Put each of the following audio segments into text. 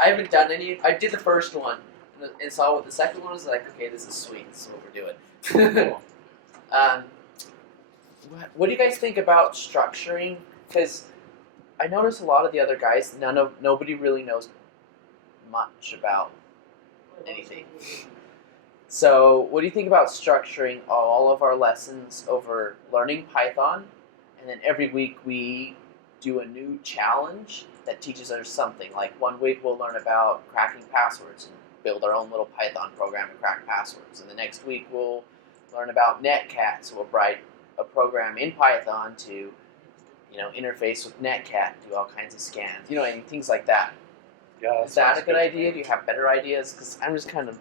I haven't done any. I did the first one and saw what the second one was like. Okay, this is sweet. This is what we're doing. What do you guys think about structuring? Because I notice a lot of the other guys, nobody really knows much about anything. So, what do you think about structuring all of our lessons over learning Python, and then every week we do a new challenge that teaches us something? Like 1 week we'll learn about cracking passwords and build our own little Python program to crack passwords, and the next week we'll learn about Netcat, so we'll write a program in Python to, interface with Netcat, do all kinds of scans, and things like that. Yeah, is that a good idea? Do you have better ideas? Because I'm just kind of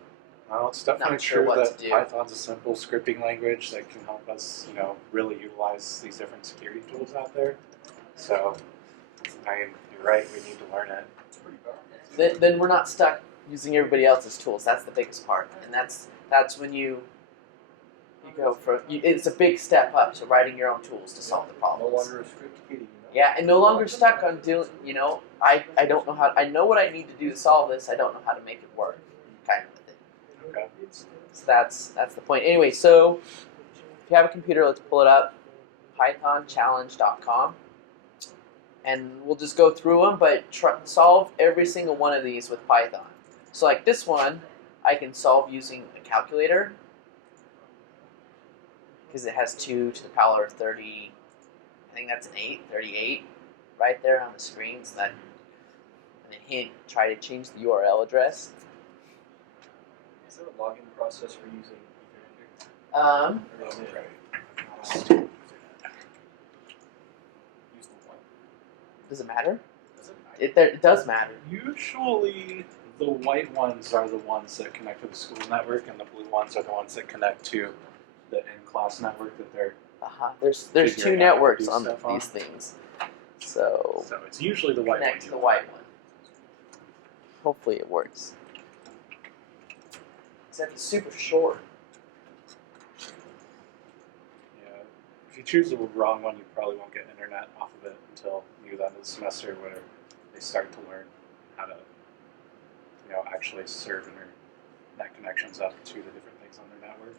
it's definitely not sure true what that to do. Python's a simple scripting language that can help us, really utilize these different security tools out there. So, you're right. We need to learn it. Then we're not stuck using everybody else's tools. That's the biggest part, and that's when you go from. It's a big step up to writing your own tools to solve the problems. No longer a script kiddie. Yeah, and no longer stuck on doing. I don't know how. I know what I need to do to solve this. I don't know how to make it work. Kind of thing. Okay. So that's the point. Anyway, so if you have a computer, let's pull it up. PythonChallenge.com, and we'll just go through them, but solve every single one of these with Python. So like this one, I can solve using a calculator because it has 2 to the power of 30. I think that's an 38 right there on the screen. So that, and a hint, try to change the URL address. Is there a login process for using Does it matter? It does matter. Usually, the white ones are the ones that connect to the school network, and the blue ones are the ones that connect to the in-class network that they're. There's 2 figuring out networks how to do on stuff on. these things, so it's usually the white one. connect to the white one. Hopefully it works. Except it's super short. Yeah, if you choose the wrong one, you probably won't get internet off of it until near the end of the semester, where they start to learn how to, actually serve internet connections up to the different things on their network,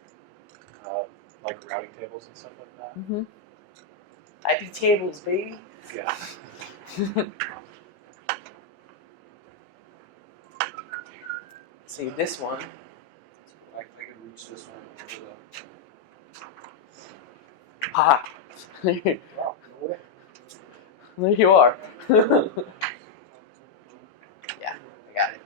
like routing tables and stuff like that. Mm-hmm. IP tables, baby. Yeah. See this one. I can reach this one over Ha! There the. Wow, no way. you are. Yeah, I got it.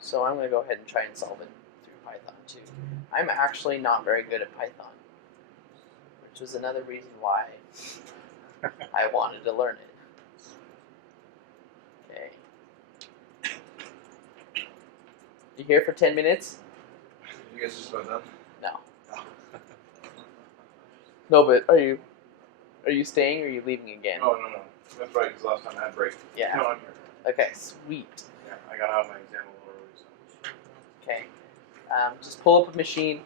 So I'm going to go ahead and try and solve it through Python too. I'm actually not very good at Python, which was another reason why I wanted to learn it. Okay. You here for 10 minutes? You guys just about done? No. No, but are you staying or are you leaving again? Oh, no. That's right, because last time I had break. Yeah. No, I'm here. Okay, sweet. Yeah, I got out of my exam a little early, so. Okay. Just pull up a machine.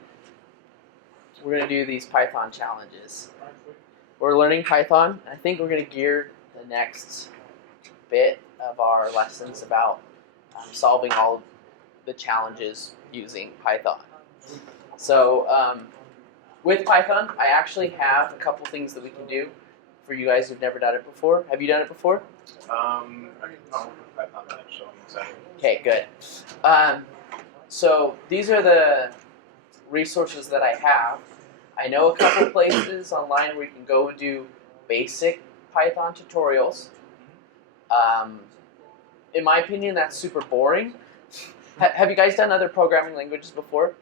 We're going to do these Python challenges. We're learning Python. I think we're going to gear the next bit of our lessons about solving all of the challenges using Python. So with Python, I actually have a couple things that we can do for you guys who've never done it before. Have you done it before? I can talk with Python much, so I'm excited. Okay, good. So these are the resources that I have. I know a couple places online where you can go and do basic Python tutorials. In my opinion, that's super boring. Have you guys done other programming languages before?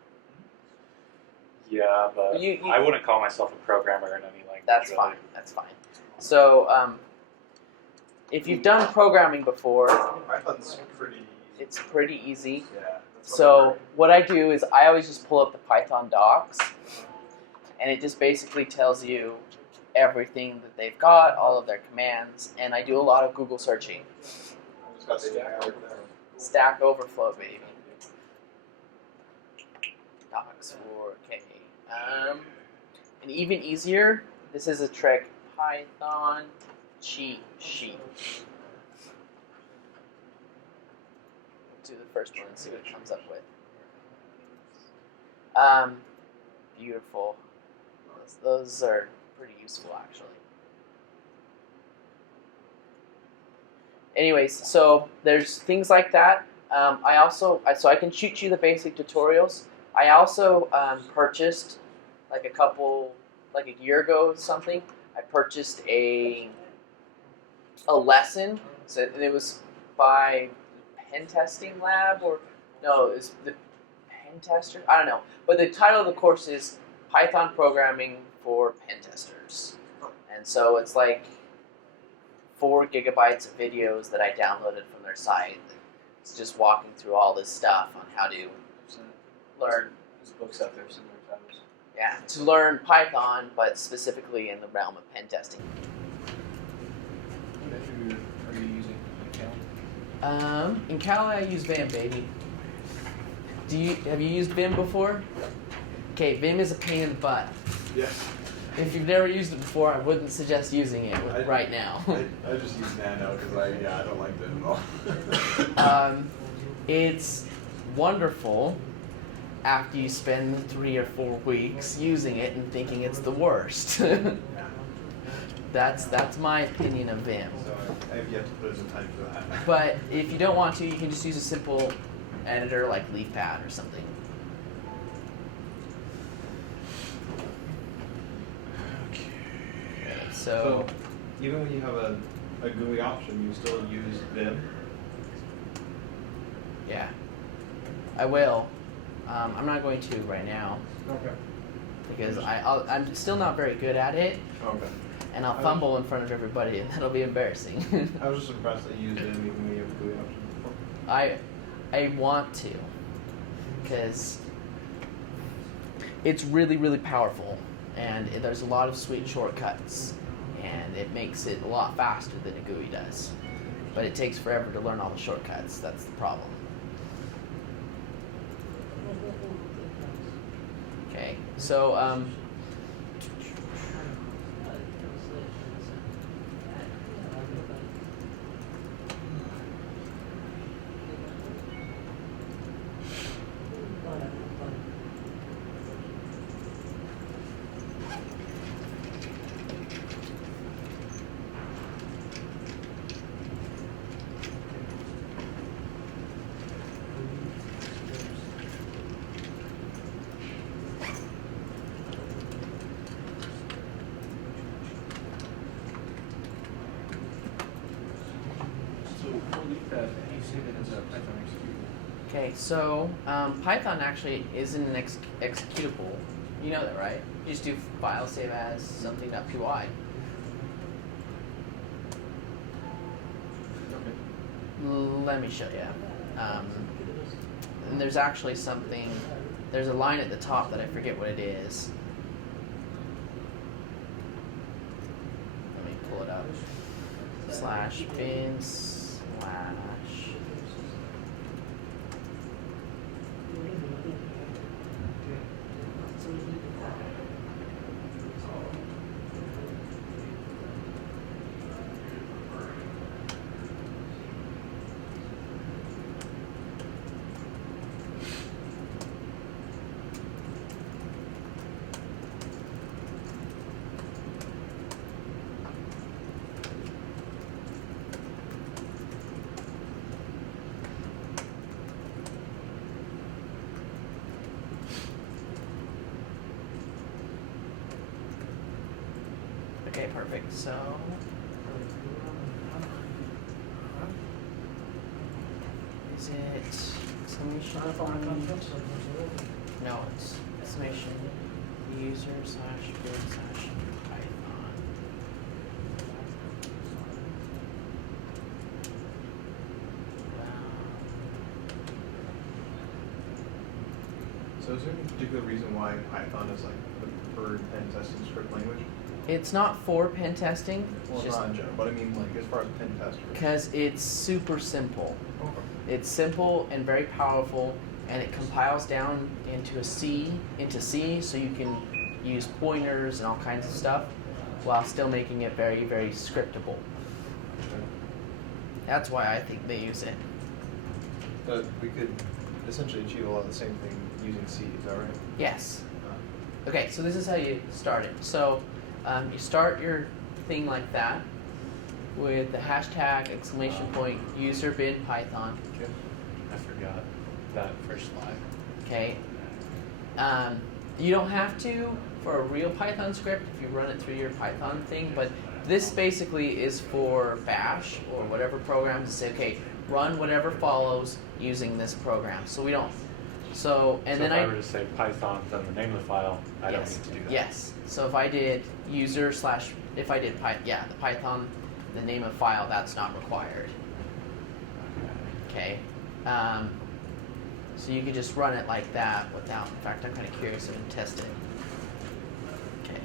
Yeah, but You- I wouldn't call myself a programmer in any language. That's really. fine. That's fine. So if you've done programming before, Python's pretty. it's pretty easy. Yeah. So what I do is I always just pull up the Python docs, and it just basically tells you everything that they've got, all of their commands, and I do a lot of Google searching. I just got the Stack Overflow. Stack Overflow, baby. Docs for, okay. And even easier This is a trick Python cheat sheet. Do the first one and see what it comes up with. Beautiful. Those are pretty useful, actually. Anyways, so there's things like that. So I can shoot you the basic tutorials. I also purchased like a year ago or something. I purchased a lesson. So it was by Pen Testing Lab, or no, it's the Pen Tester. I don't know. But the title of the course is Python Programming for Pen Testers, and so it's like 4 gigabytes of videos that I downloaded from their site. It's just walking through all this stuff on how to learn. There's books out there similar titles. Yeah, to learn Python, but specifically in the realm of pen testing. What measure are you using in Cal? In Cal, I use Vim, baby. Have you used Vim before? Okay, Vim is a pain in the butt. Yes. If you've never used it before, I wouldn't suggest using it right now. I just use Nano because I don't like Vim at all. It's wonderful after you spend 3 or 4 weeks using it and thinking it's the worst. That's my opinion of Vim. So I have yet to put in some time for that. But if you don't want to, you can just use a simple editor like LeafPad or something. Okay, so even when you have a GUI option, you still use Vim? yeah, I will. I'm not going to right now Okay. because I'm still not very good at it, Okay. and I'll fumble in front of everybody, and that'll be embarrassing. I was just impressed that you used Vim even when you have a GUI option. I want to, because it's really, really powerful, and there's a lot of sweet shortcuts, and it makes it a lot faster than a GUI does. But it takes forever to learn all the shortcuts. That's the problem. Okay, so okay, so Python actually isn't an executable. You know that, right? You just do file save as something.py. Let me show you. And there's actually something. There's a line at the top that I forget what it is. Let me pull it up. /bin/ Okay, perfect. So is it exclamation point? No, it's exclamation user /bin/Python. So is there any particular reason why Python is like the preferred pen testing script language? It's not for pen testing. Well, It's not in general, but I mean like as far as pen testers. because it's super simple. Okay. It's simple and very powerful, and it compiles down into C, so you can use pointers and all kinds of stuff. while still making it very, very scriptable. That's why I think they use it. But we could essentially achieve a lot of the same thing using C, is that right? Yes. Okay, so this is how you start it. So you start your thing like that with the hashtag exclamation point user bin Python. I forgot that first line. Okay. You don't have to for a real Python script if you run it through your Python thing, but this basically is for Bash or whatever program to say, okay, run whatever follows using this program. So we don't. So and so then if I were to say Python, then the name of the file, I don't yes, need to do that. yes. So if I did if I did the Python, the name of file, that's not required. Okay. So you could just run it like that without. In fact, I'm kind of curious and test it. Okay.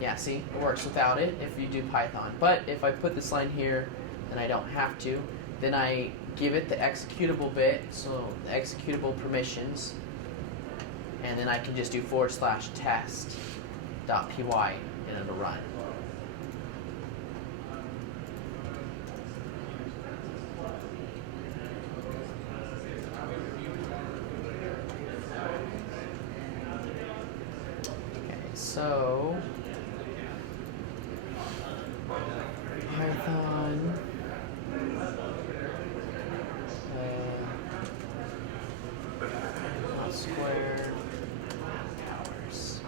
Yeah. See, it works without it if you do Python. But if I put this line here, then I don't have to. Then I give it the executable bit, so the executable permissions, and then I can just do /test.py and it'll run. Okay, so Python. Square hours.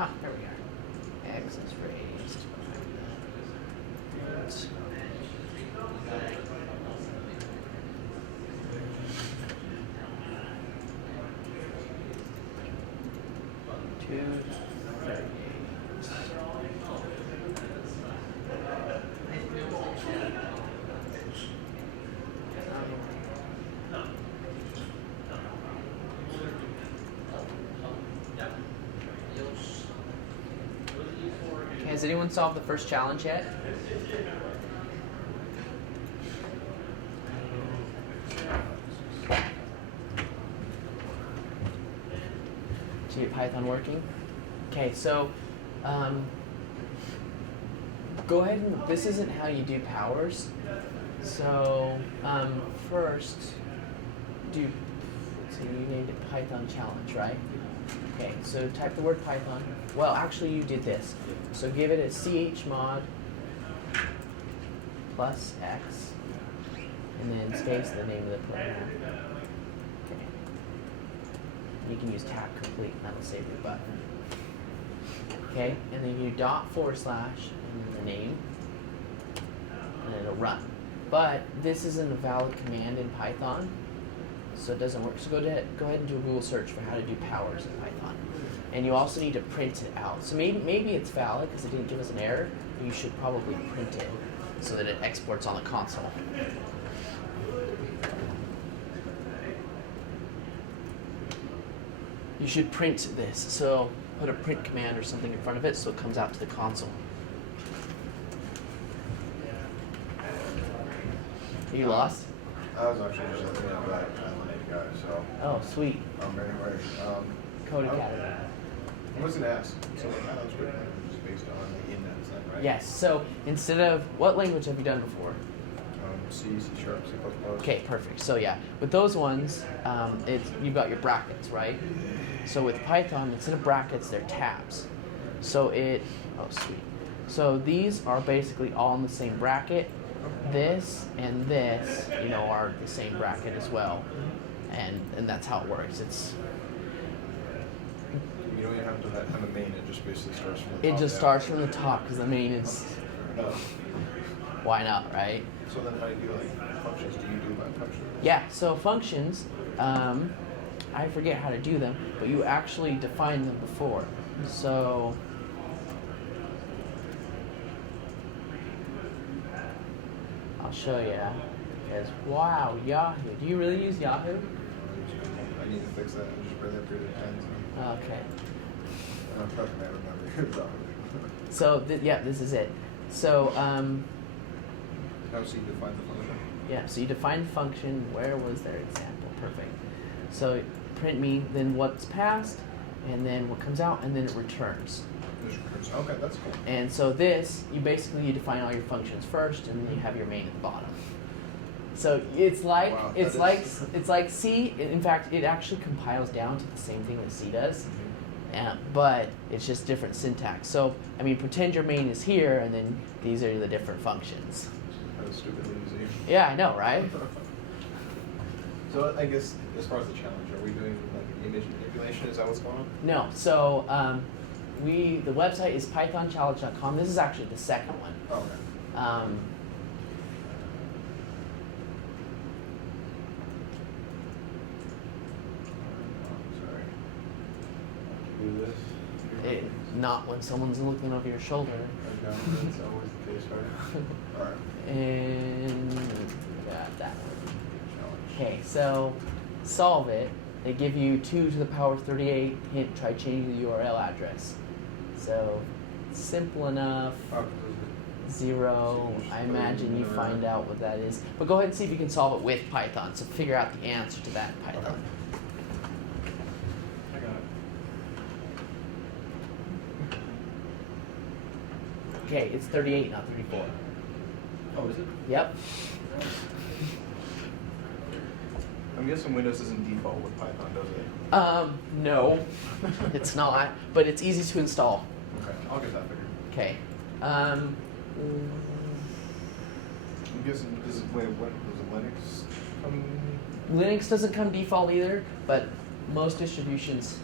Ah, there we are. X is raised. Okay, has anyone solved the first challenge yet? To get Python working? Okay, so go ahead and, this isn't how you do powers. So first, so you named it Python challenge, right? Okay, so type the word Python. Well, actually you did this. So give it a chmod plus X, and then space the name of the program. Okay. You can use tab complete, and that'll save your button. Okay, and then you ./ and then the name, and it'll run. But this isn't a valid command in Python, so it doesn't work. So go ahead and do a Google search for how to do powers in Python. And you also need to print it out. So maybe it's valid because it didn't give us an error, but you should probably print it so that it exports on the console. You should print this. So put a print command or something in front of it so it comes out to the console. Are you lost? I was actually just looking at that guy, so. Oh, sweet. Anyway, Code Academy. I was gonna ask, so Python's written language is based on the indents then, right? Yes. So instead of, what language have you done before? C, C#, C++. Okay, perfect. So yeah, with those ones, you've got your brackets, right? So with Python, instead of brackets, they're tabs. So sweet. So these are basically all in the same bracket. This and this, are the same bracket as well. And that's how it works. You don't even have to have a main, it just basically starts from the top. It just starts from the top because the main is, No. why not, right? So then how do you do functions? Do you do by function? Yeah, so functions, I forget how to do them, but you actually defined them before. So I'll show you. Because wow, Yahoo. Do you really use Yahoo? I need to fix that. I just read that 3 times. Okay. Trust me, I remember. So yeah, this is it. So How so you define the function? yeah, so you define the function. Where was their example? Perfect. So print me, then what's passed, and then what comes out, and then it returns. Okay, that's cool. And so this, you define all your functions first, and then you have your main at the bottom. So it's like Wow, it's that like is- it's like C. In fact, it actually compiles down to the same thing that C does, but it's just different syntax. So I mean, pretend your main is here, and then these are the different functions. That was stupidly easy. Yeah, I know, right? So I guess as far as the challenge, are we doing like image manipulation? Is that what's going on? No. So the website is pythonchallenge.com. This is actually the second one. Oh, okay. Sorry. Do this. Not when someone's looking over your shoulder. Okay, that's always the case, right? Alright. And got that one. Challenge. Okay, so solve it. They give you 2 to the power 38. Hint, try changing the URL address. So simple enough. Oh, 'cause 0. So you just I put it imagine in you there. find out what that is. But go ahead and see if you can solve it with Python. So figure out the answer to that in Python. Okay. I got it. Okay, it's 38, not 34. Oh, is it? Yep. I'm guessing Windows isn't default with Python, does it? No, it's not, but it's easy to install. Okay, I'll get that figured. Okay. I'm guessing, does Linux come? Linux doesn't come default either, but most distributions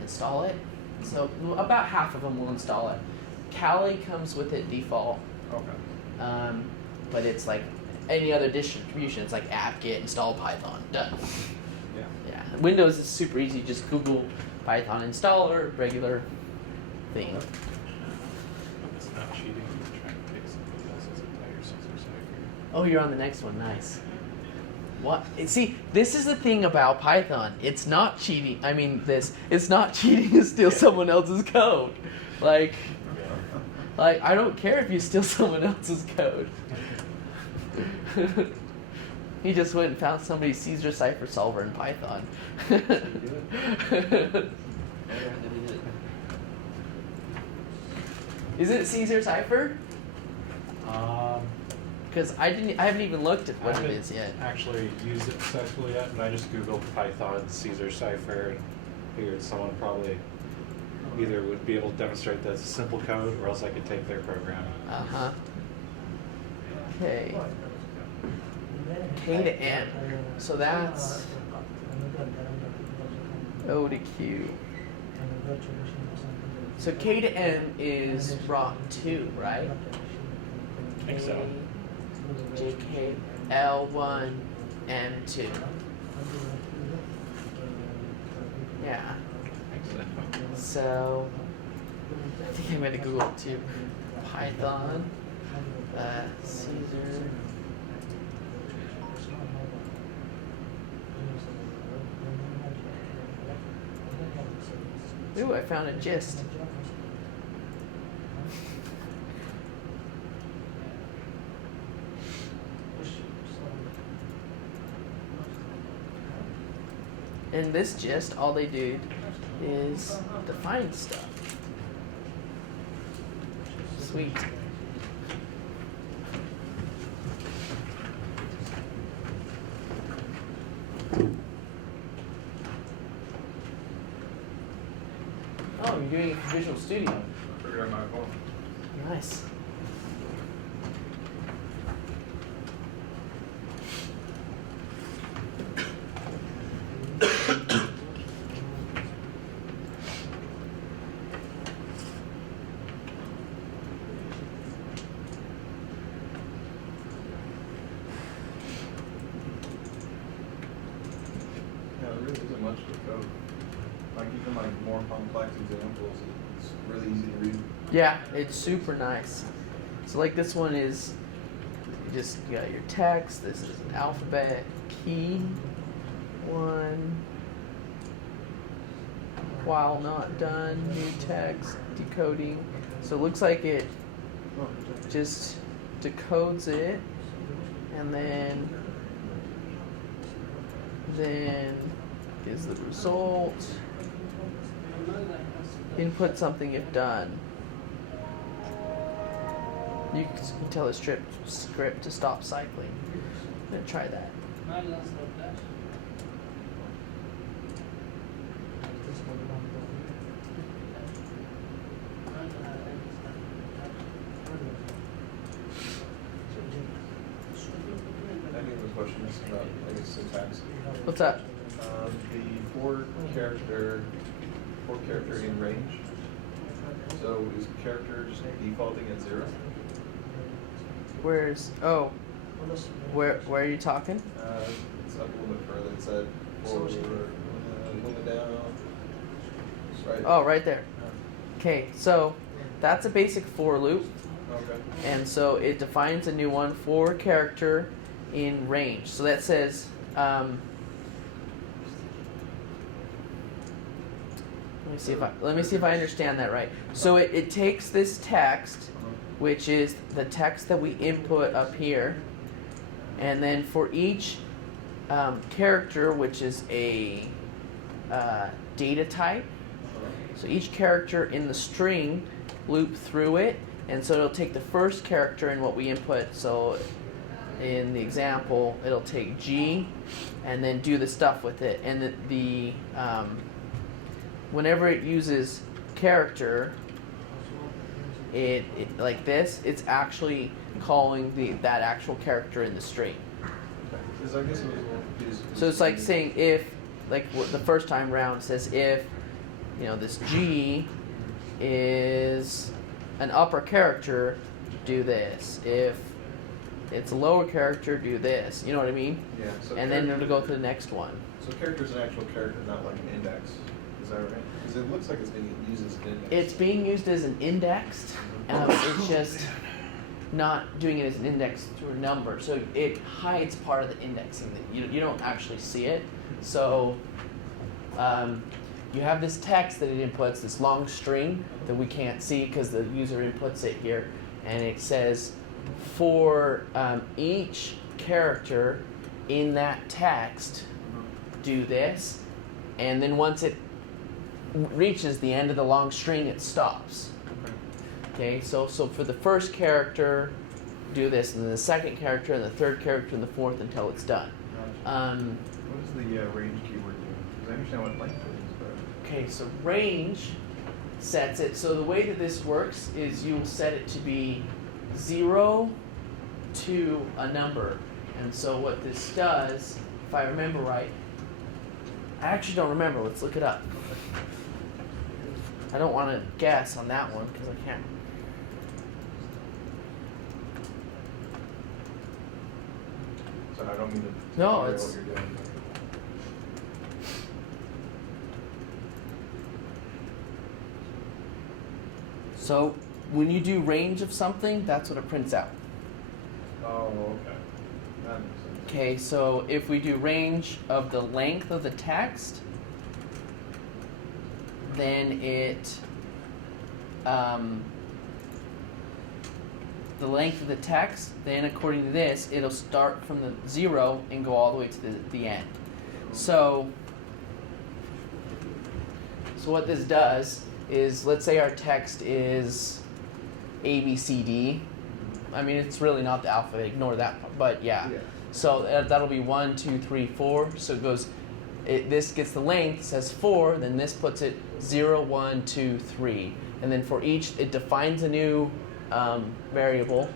install it. So about half of them will install it. Kali comes with it default, Okay. but it's like any other distribution. It's like apt-get install Python, done. Yeah. Yeah. Windows is super easy. Just Google Python installer, regular thing. It's not cheating. I'm trying to take somebody else's entire Caesar cipher. Oh, you're on the next one. Nice. What? See, this is the thing about Python. It's not cheating. I mean, it's not cheating to steal someone else's code. Like I don't care if you steal someone else's code. He just went and found somebody's Caesar cipher solver in Python. Is it Caesar cipher? Because I haven't even looked at what it is yet. Actually used it successfully yet, but I just googled Python Caesar cipher and figured someone probably either would be able to demonstrate that it's a simple code, or else I could take their program. Uh-huh. Okay. K to M. So that's O to Q. So K to M is ROT 2, right? I think so. JK L1 M2. Yeah. So I think I'm gonna Google it too. Python, Caesar. Ooh, I found a gist. In this gist, all they did is define stuff. Sweet. Oh, you're doing it for Visual Studio. I figured I might as well. Nice. Yeah, there really isn't much to code. Like even like more complex examples, it's really easy to read. Yeah, it's super nice. So like this one is you got your text. This is an alphabet key. 1. While not done, new text, decoding. So it looks like it just decodes it, and then gives the result. Input something if done. You can tell the script to stop cycling. I'm gonna try that. I have a question about, I guess, syntax. What's that? The four character in range. So is character just defaulting at 0? Where are you talking? It's up a little bit further. It's at 4, a little bit down. Right. Oh, right there. Okay, so that's a basic for loop, Okay. and so it defines a new one for character in range. So that says, let me see if I understand that right. So it takes this text, which is the text that we input up here, and then for each character, which is a data type, so each character in the string loop through it, and so it'll take the first character in what we input. So in the example, it'll take G and then do the stuff with it, and the whenever it uses character, it like this, it's actually calling that actual character in the string. Because I guess it was So it's like saying if, like the first time round says if, this G is an upper character, do this. If it's a lower character, do this. You know what I mean? Yeah. So And then it'll go to the next one. So character is an actual character, not like an index. Is that right? Because it looks like it's being used as an index. It's being used as an indexed. It's just not doing it as an index through a number. So it hides part of the indexing. That you don't actually see it. So you have this text that it inputs, this long string that we can't see because the user inputs it here. And it says for each character in that text, do this. And then once it reaches the end of the long string, it stops. Okay, so for the first character, do this, and then the second character, and the third character, and the fourth until it's done. What does the range keyword do? Because I understand what length is, but... Okay, so range sets it. So the way that this works is you will set it to be 0 to a number. And so what this does, if I remember right, I actually don't remember. Let's look it up. I don't want to guess on that one because I can't. So I don't mean to No, figure out it's- what you're doing. So when you do range of something, that's what it prints out. Oh, okay. That makes sense. Okay, so if we do range of the length of the text, then the length of the text, then according to this, it'll start from the 0 and go all the way to the end. So what this does is, let's say our text is ABCD. I mean, it's really not the alphabet, ignore that part, but yeah. So that'll be 1, 2, 3, 4. So it goes, this gets the length, says 4, then this puts it 0, 1, 2, 3. And then for each, it defines a new variable,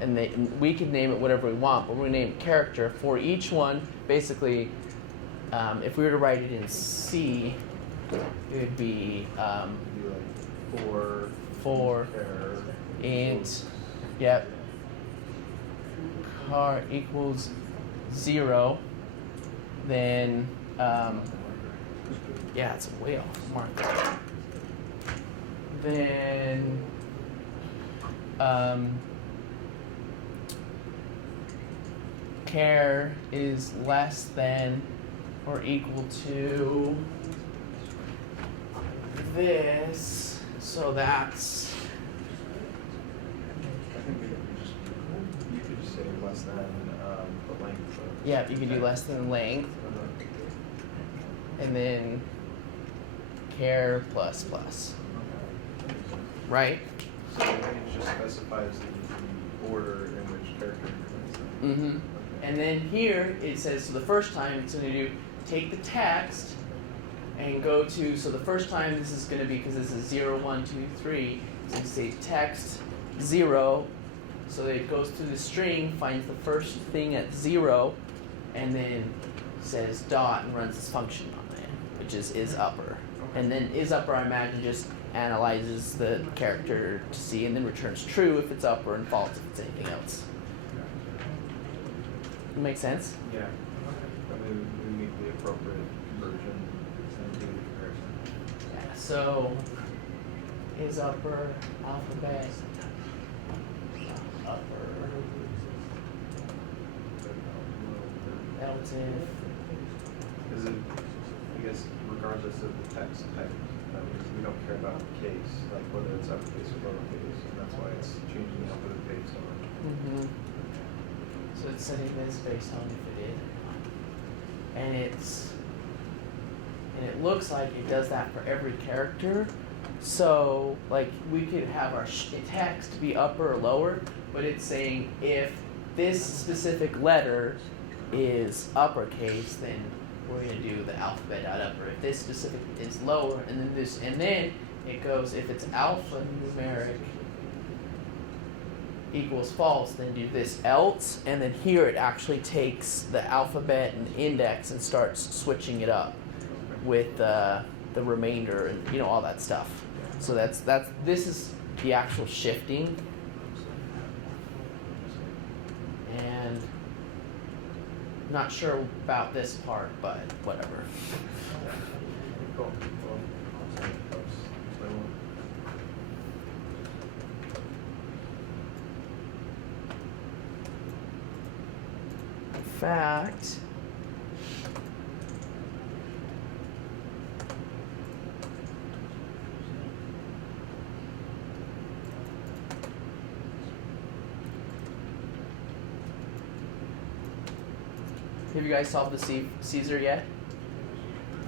and we could name it whatever we want, but we're going to name it character. For each one, basically, if we were to write it in C, it would be It'd be like 4 pair int, yep, car equals 0, then yeah, it's way off mark. Then char is less than or equal to this, so that's I think you could just say less than the length of. yeah, you can do less than length, and then char plus plus, right? So the range just specifies the order in which character you're going to Mm-hmm. And then here it says, so the first time it's going to do take the text and go to, so the first time this is going to be, because this is 0, 1, 2, 3, it's going to say text 0, so that it goes through the string, finds the first thing at 0, and then says dot and runs this function on it, which is upper. And then is upper, I imagine, just analyzes the character to see and then returns true if it's upper and false if it's anything else. Make sense? Yeah. I mean, we make the appropriate conversion and do the comparison. Yeah, so is upper alphabet upper else if Is it, I guess, regardless of the text type, that means we don't care about case, like whether it's uppercase or lowercase, and that's why it's changing the alphabet based on. so it's setting this based on if it is and it looks like it does that for every character. So like we could have our text be upper or lower, but it's saying if this specific letter is uppercase, then we're going to do the alphabet dot upper. If this specific is lower, and then this, and then it goes, if it's alphanumeric equals false, then do this else, and then here it actually takes the alphabet and index and starts switching it up with the remainder and all that stuff. So that's this is the actual shifting, and not sure about this part, but whatever. Cool. In fact, have you guys solved the Caesar yet?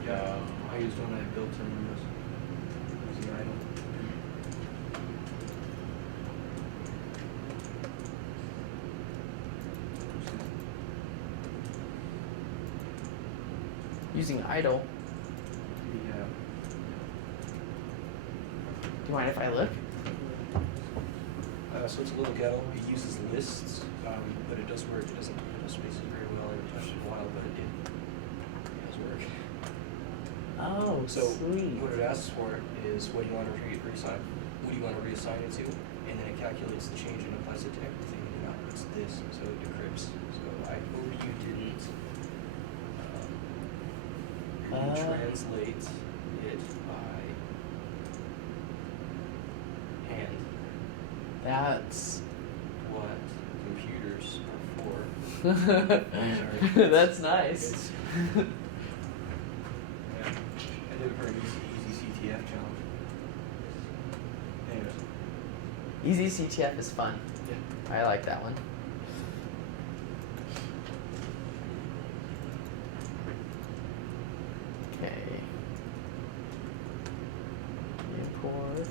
Yeah, I used one I built in using idle. Using idle. Yeah. Do you mind if I look? So it's a little ghetto. It uses lists, but it does work. It doesn't handle spaces very well. I touched it a while, but it does work. Oh, So sweet. what it asks for is what do you want to reassign? What do you want to reassign it to? And then it calculates the change and applies it to everything. And it outputs this, so it decrypts. So I hope you didn't translate it by hand. That's What computers are for. that's nice. It's- Yeah. I did it for an easy CTF challenge. Anyways. Easy CTF is fun. Yeah. I like that one. Okay. Import.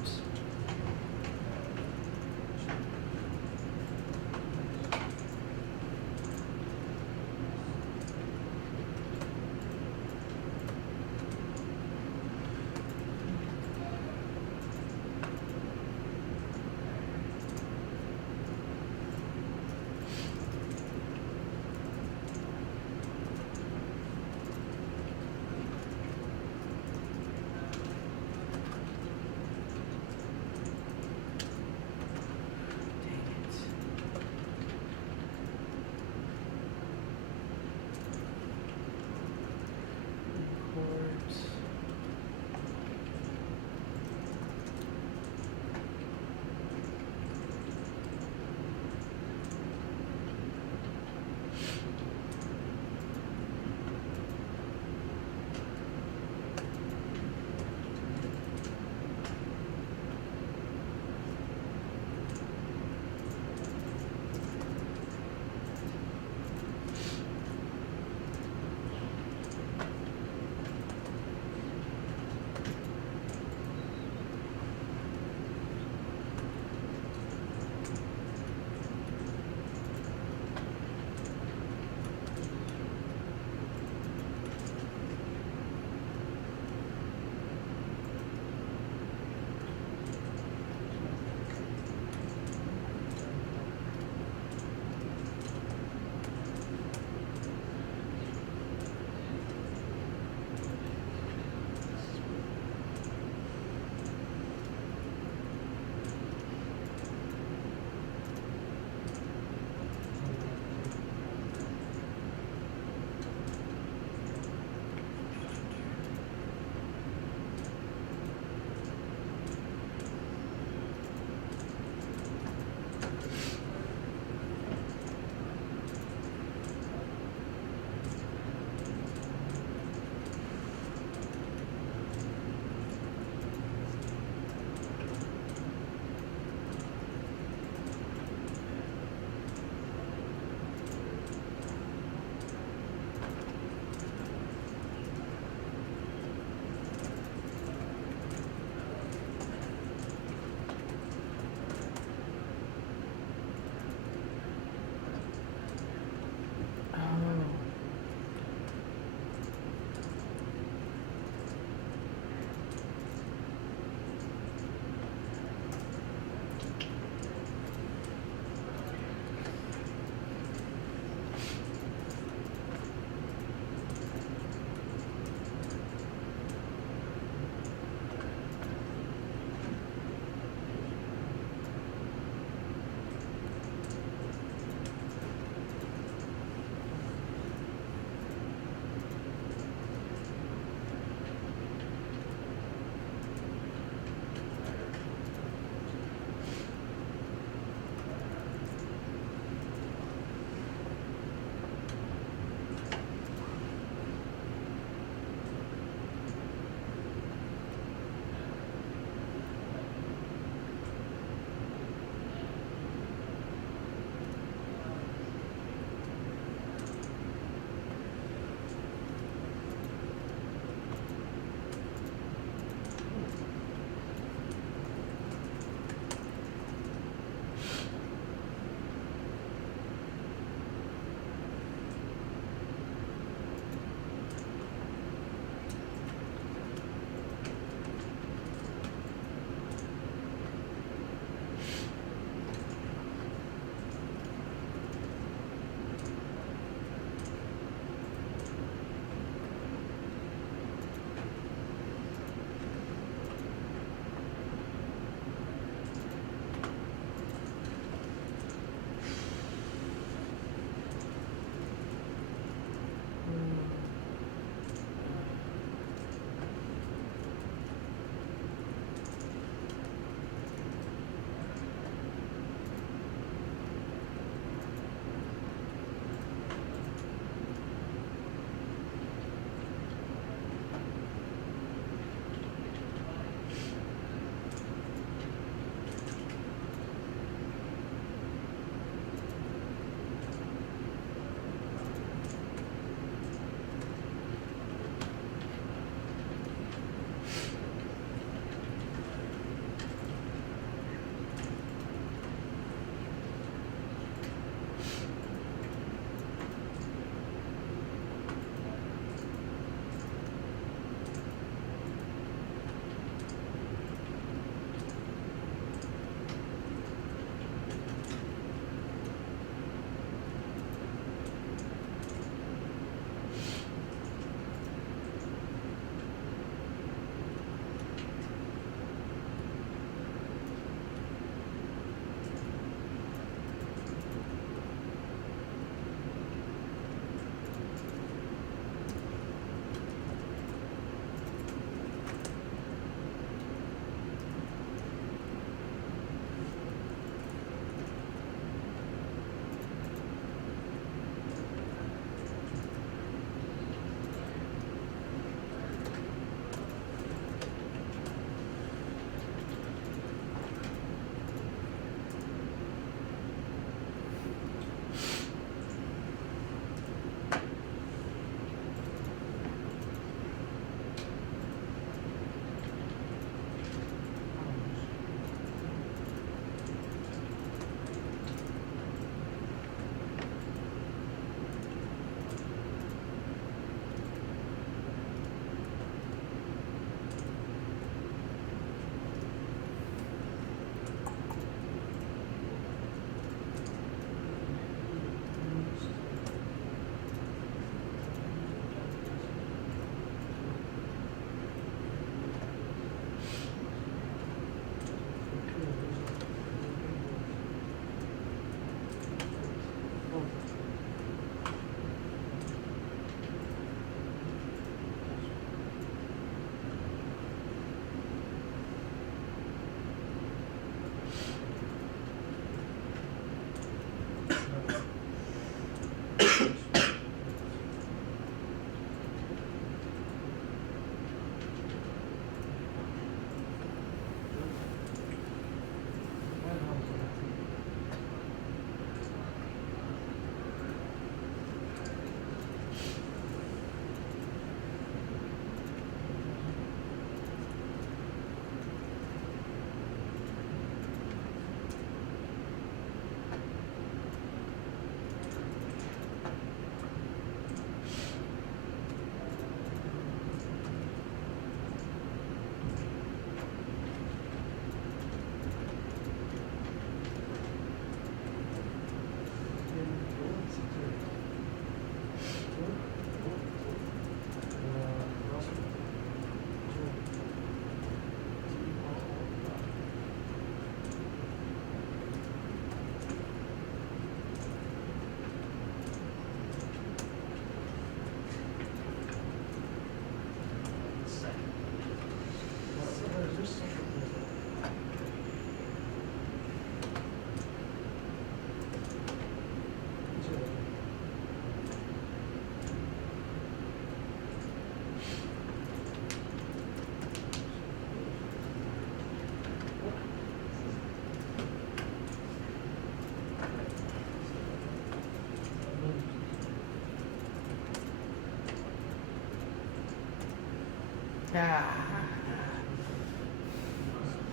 Ah.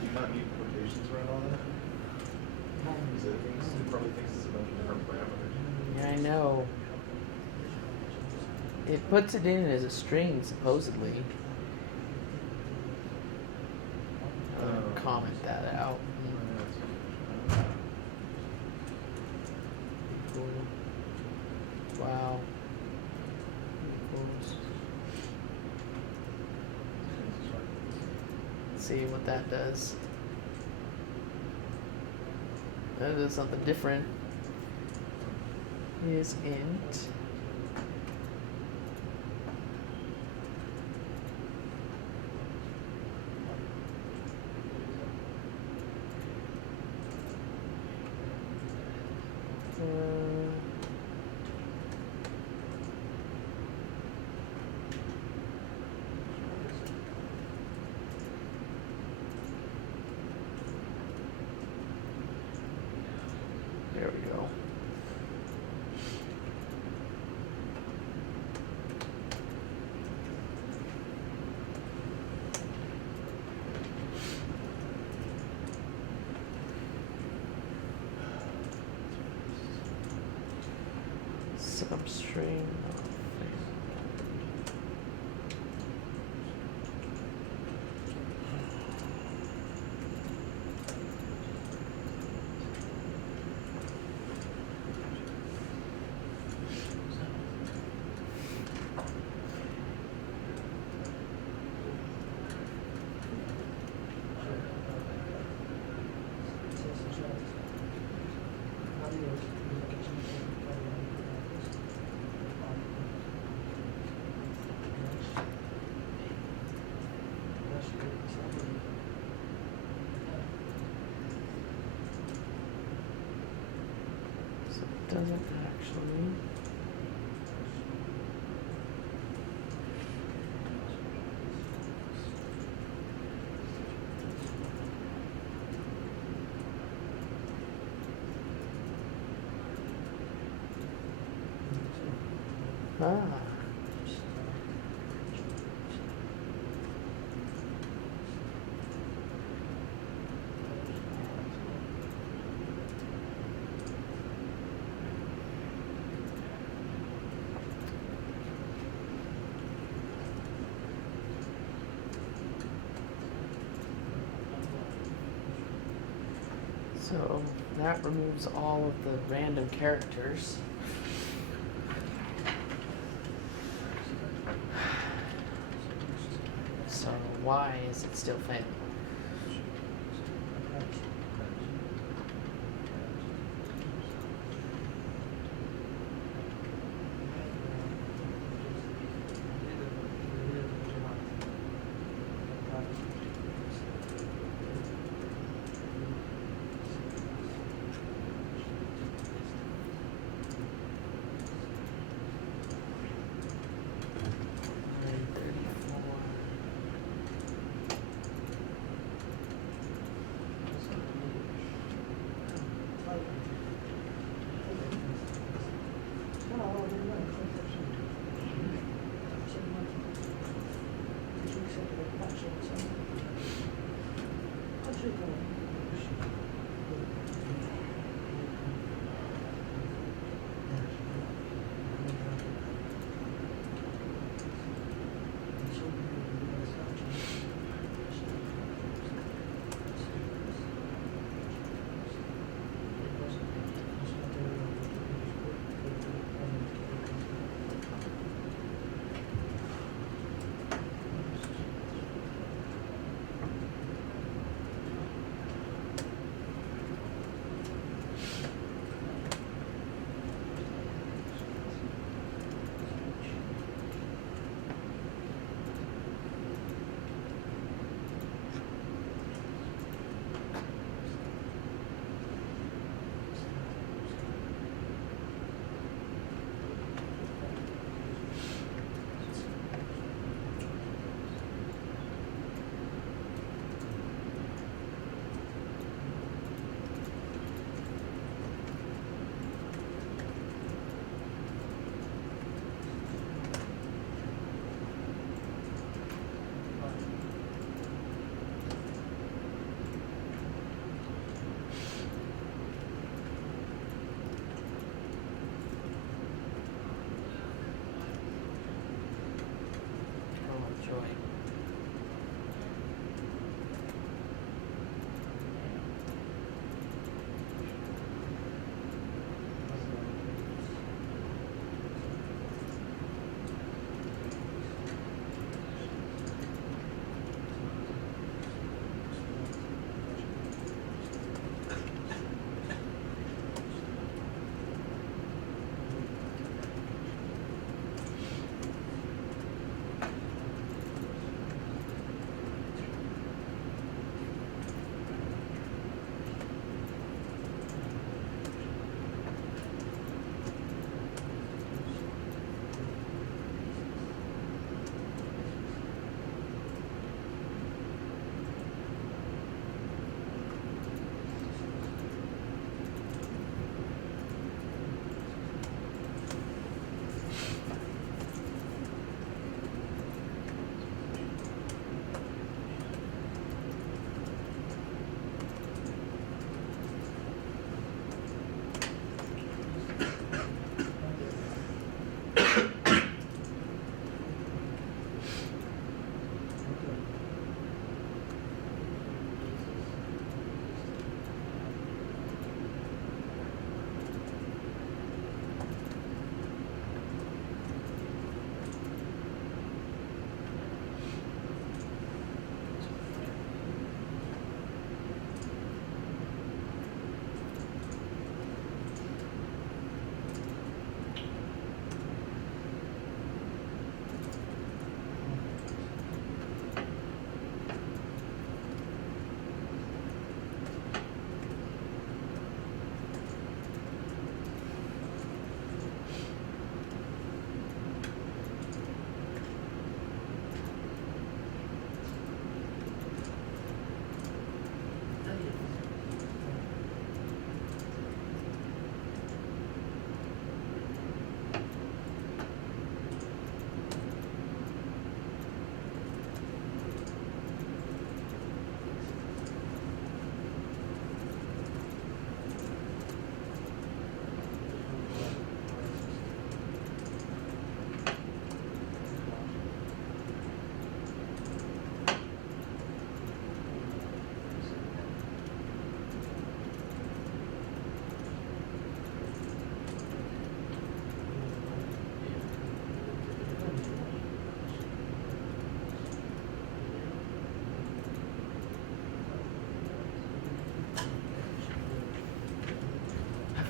Do you not need quotations around all that? Because it probably thinks it's a bunch of different parameters. Yeah, I know. It puts it in as a string, supposedly. Comment that out. Wow. Let's see what that does. That does something different. Is int. There we go. Substring. So it doesn't actually. Ah. So that removes all of the random characters. So why is it still failing?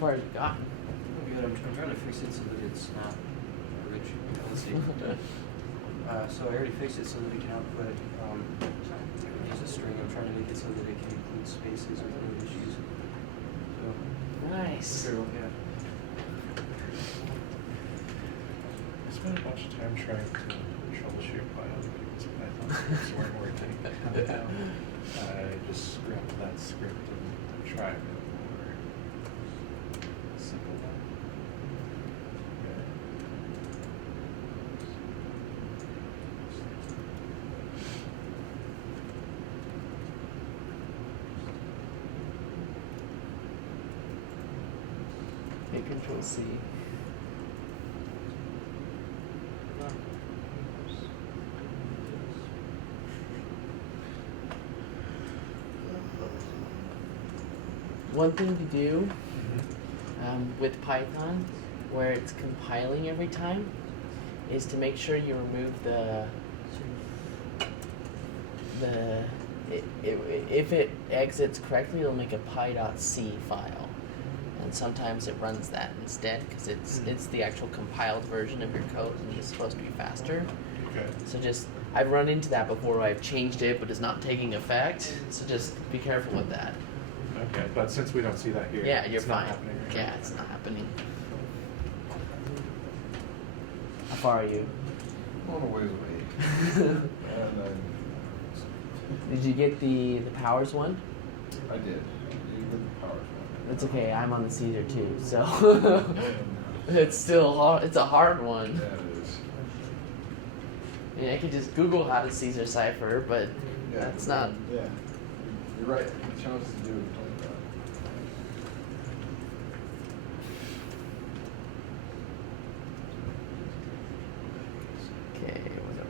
far have you gotten? Oh, good. I'm trying to fix it so that it's not rich. Let's see. So I already fixed it so that it can output use a string. I'm trying to make it so that it can include spaces with no issues. So Nice. yeah. I spent a bunch of time trying to troubleshoot why other people's Python scripts weren't working. I just scrapped that script and tried a more simple one. Hit Control C. One thing to do with Python, where it's compiling every time, is to make sure you remove if it exits correctly, it'll make a py.c file, and sometimes it runs that instead because it's the actual compiled version of your code and it's supposed to be faster. Okay. So I've run into that before. I've changed it, but it's not taking effect. So just be careful with that. Okay, but since we don't see that here, Yeah, you're it's fine. not happening right Yeah, now. it's not happening. How far are you? I'm a ways away. And Did you get the powers one? I did. You did the powers one. That's okay. I'm on the Caesar too, so it's still hard. It's a hard one. Yeah, it is. I mean, I could just Google how to Caesar cipher, but Yeah, that's not. Yeah, you're right. The challenge is to do it. Okay, whatever.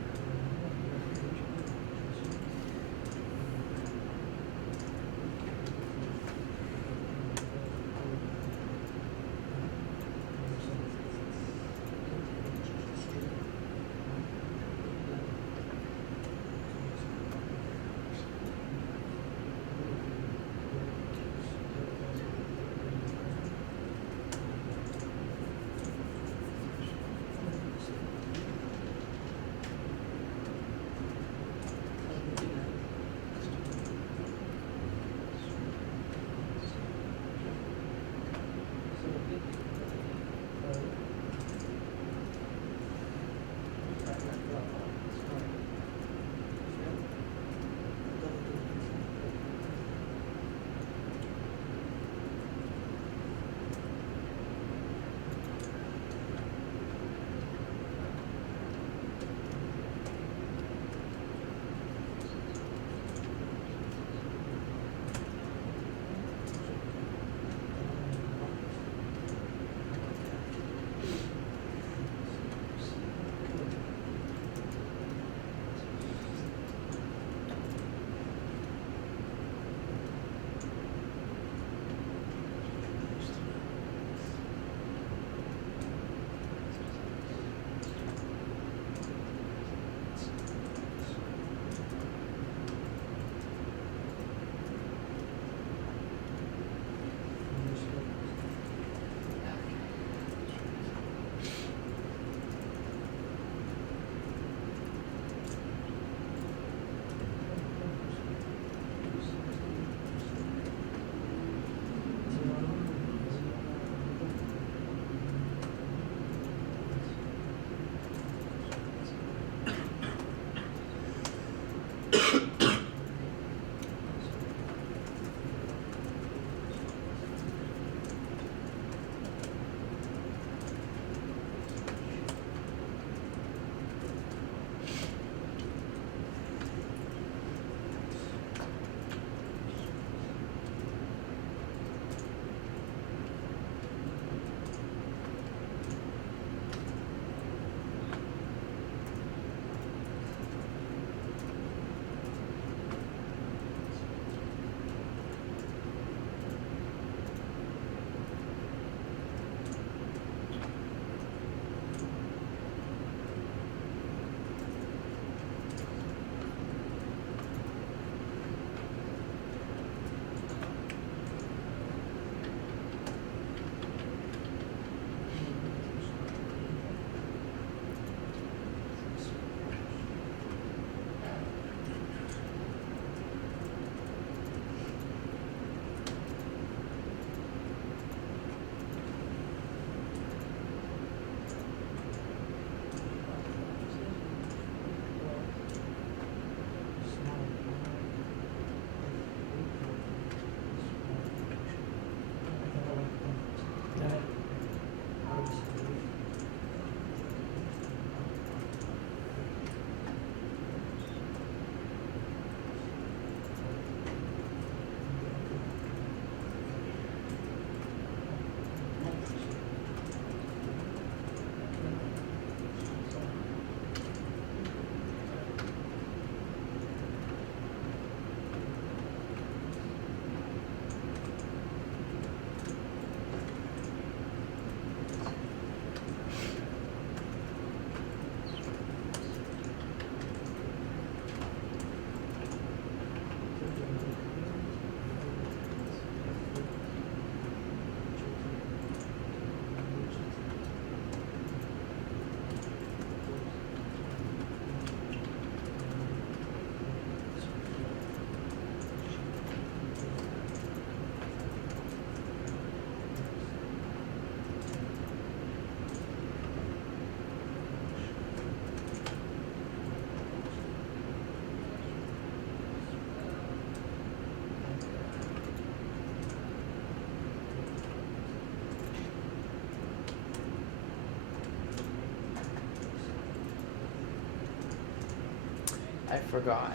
I forgot.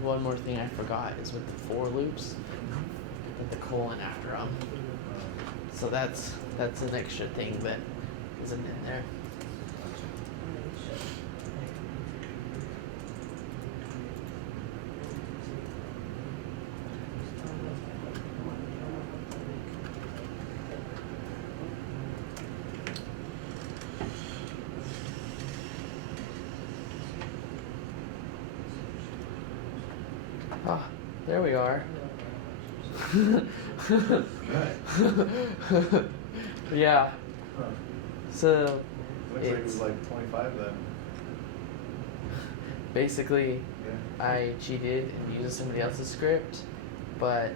One more thing I forgot is with the for loops, with the colon after them. So that's an extra thing that isn't in there. Ah, there we are. Yeah. Huh. So Looks like it was like 25 then. basically, Yeah. I cheated and used somebody else's script, but I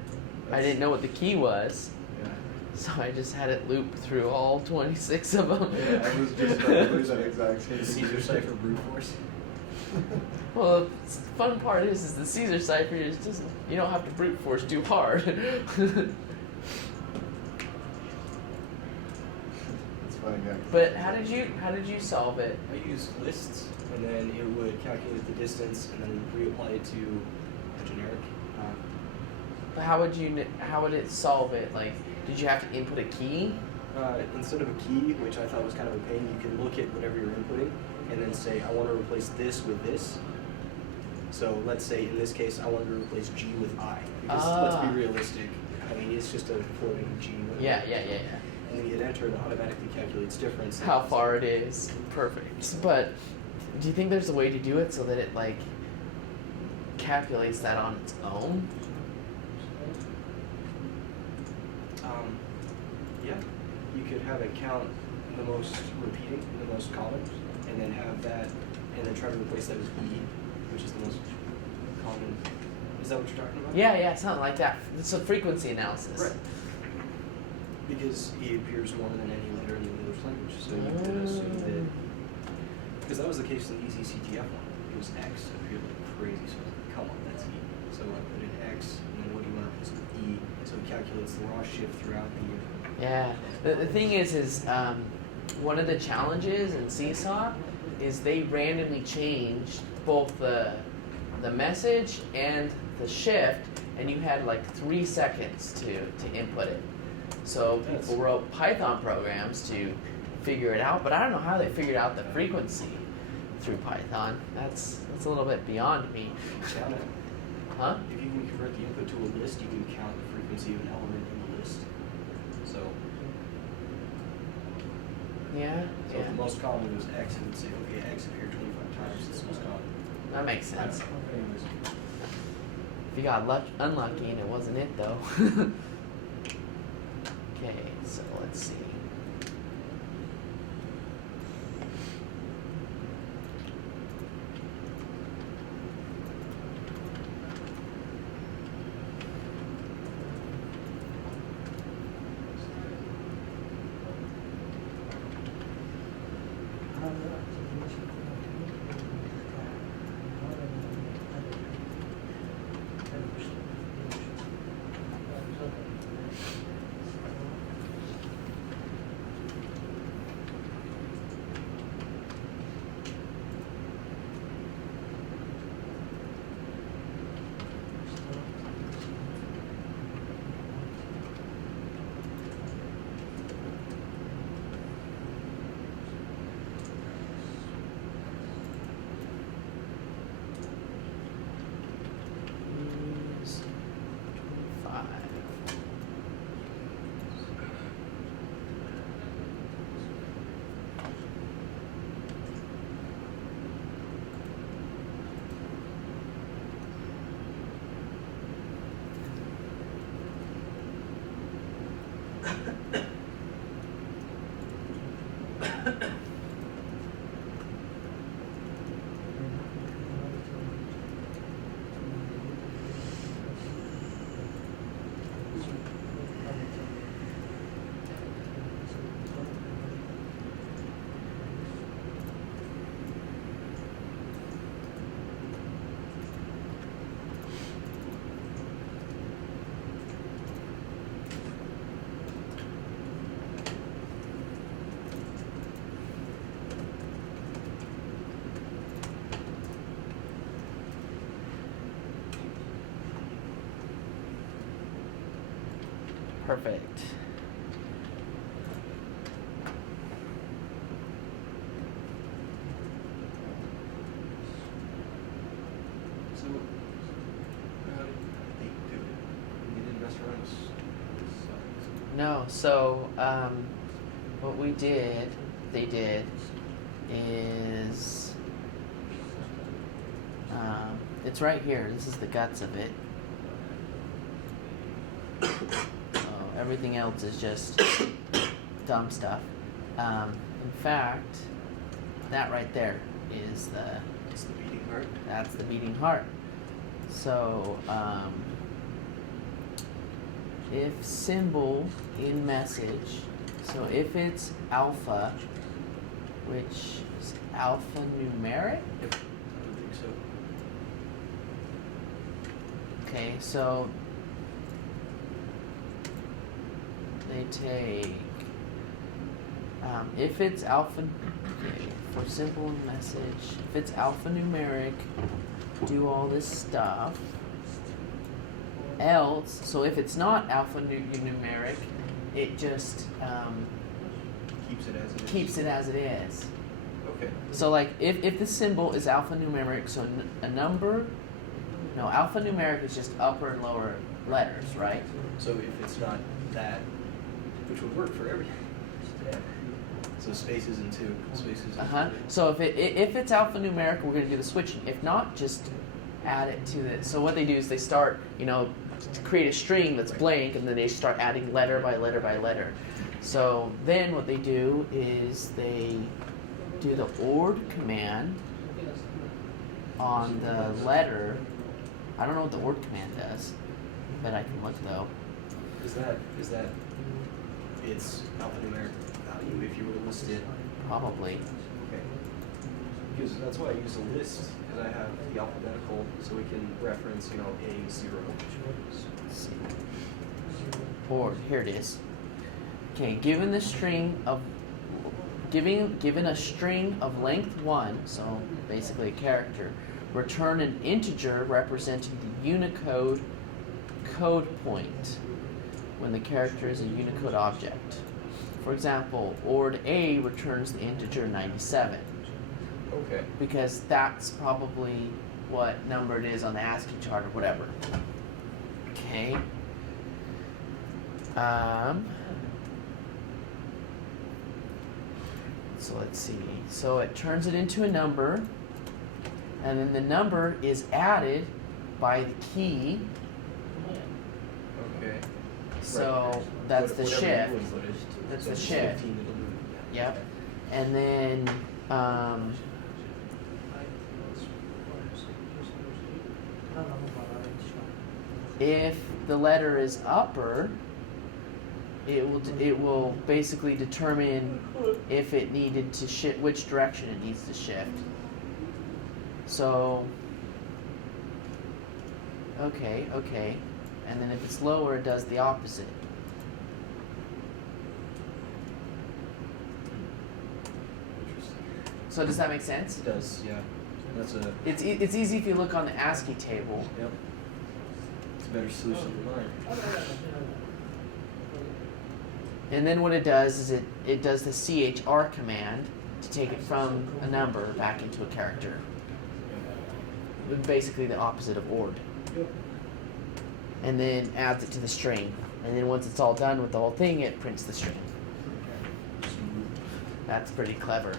That's- didn't know what the key was, Yeah. so I just had it loop through all 26 of them. Yeah, I was just about to do that exact same Caesar cipher brute force. Well, the fun part is the Caesar cipher is just you don't have to brute force too hard. It's funny, yeah. But how did you solve it? I used lists, and then it would calculate the distance, and then reapply it to a generic. How would it solve it? Like, did you have to input a key? Instead of a key, which I thought was kind of a pain, you can look at whatever you're inputting, and then say, I want to replace this with this. So let's say in this case, I wanted to replace G with I. Because let's be realistic. I mean, it's just a floating G. Yeah. And then you hit enter, and it automatically calculates difference. How far it is. Perfect. But do you think there's a way to do it so that it like calculates that on its own? Yeah, you could have it count the most repeating, the most common, and then have that, and then try to replace that with E, which is the most common. Is that what you're talking about? Yeah, something like that. It's a frequency analysis. Right. Because E appears more than any letter in the English language, so you could assume that. Because that was the case in the easy CTF one. It was X appeared like crazy, so I was like, come on, that's E. So I put in X, and then what do you want to replace with E? So it calculates the raw shift throughout the year. Yeah. The thing is one of the challenges in Seesaw is they randomly changed both the message and the shift, and you had like 3 seconds to input it. So people wrote Python programs to figure it out, but I don't know how they figured out the frequency through Python. That's a little bit beyond me. Count it. Huh? If you can convert the input to a list, you can count the frequency of an element in the list. So Yeah. if the most common was X, it would say, okay, X appeared 25 times, it's the most common. That makes sense. Anyways. If you got unlucky and it wasn't it though. Okay, so let's see. Use 5. Perfect. So, how did they do it? They didn't mess around with No, so what they did is it's right here. This is the guts of it. Everything else is just dumb stuff. In fact, that right there is it's the beating heart. that's the beating heart. So if symbol in message, so if it's alpha, which is alphanumeric. Yep. I don't think so. Okay, so they take if it's alpha. Okay, for simple message, if it's alphanumeric, do all this stuff. Else, so if it's not alphanumeric, it just Keeps it as it is. Okay. So like if the symbol is alphanumeric, so a number, no, alphanumeric is just upper and lower letters, right? So if it's not that, which would work for everything. So spaces and two, spaces and two. So if it's alphanumeric, we're gonna do the switching. If not, just add it to the. So what they do is they start, to create a string that's blank, and then they start adding letter by letter by letter. So then what they do is they do the ORD command on the letter. I don't know what the ORD command does, but I can look though. Is that its alphanumeric value if you were to list it? Probably. Okay. Because that's why I use a list, because I have the alphabetical, so we can reference, A0. Let's see. ORD, here it is. Okay, given a string of length 1, so basically a character, return an integer representing the Unicode code point when the character is a Unicode object. For example, ORD A returns the integer 97. Okay. Because that's probably what number it is on the ASCII chart or whatever. Okay. So let's see. So it turns it into a number, and then the number is added by the key. Okay. So Right. that's the Whatever shift. you inputted. That's So the it's shift. 15, it'll do it. Yep. And then if the letter is upper, it will basically determine if it needed to shift, which direction it needs to shift. So okay, and then if it's lower, it does the opposite. Interesting. So does that make sense? It does, yeah. That's a It's easy if you look on the ASCII table. yep. It's a better solution than mine. And then what it does is it does the CHR command to take it from a number back into a character. Basically the opposite of ORD. And then adds it to the string. And then once it's all done with the whole thing, it prints the string. That's pretty clever.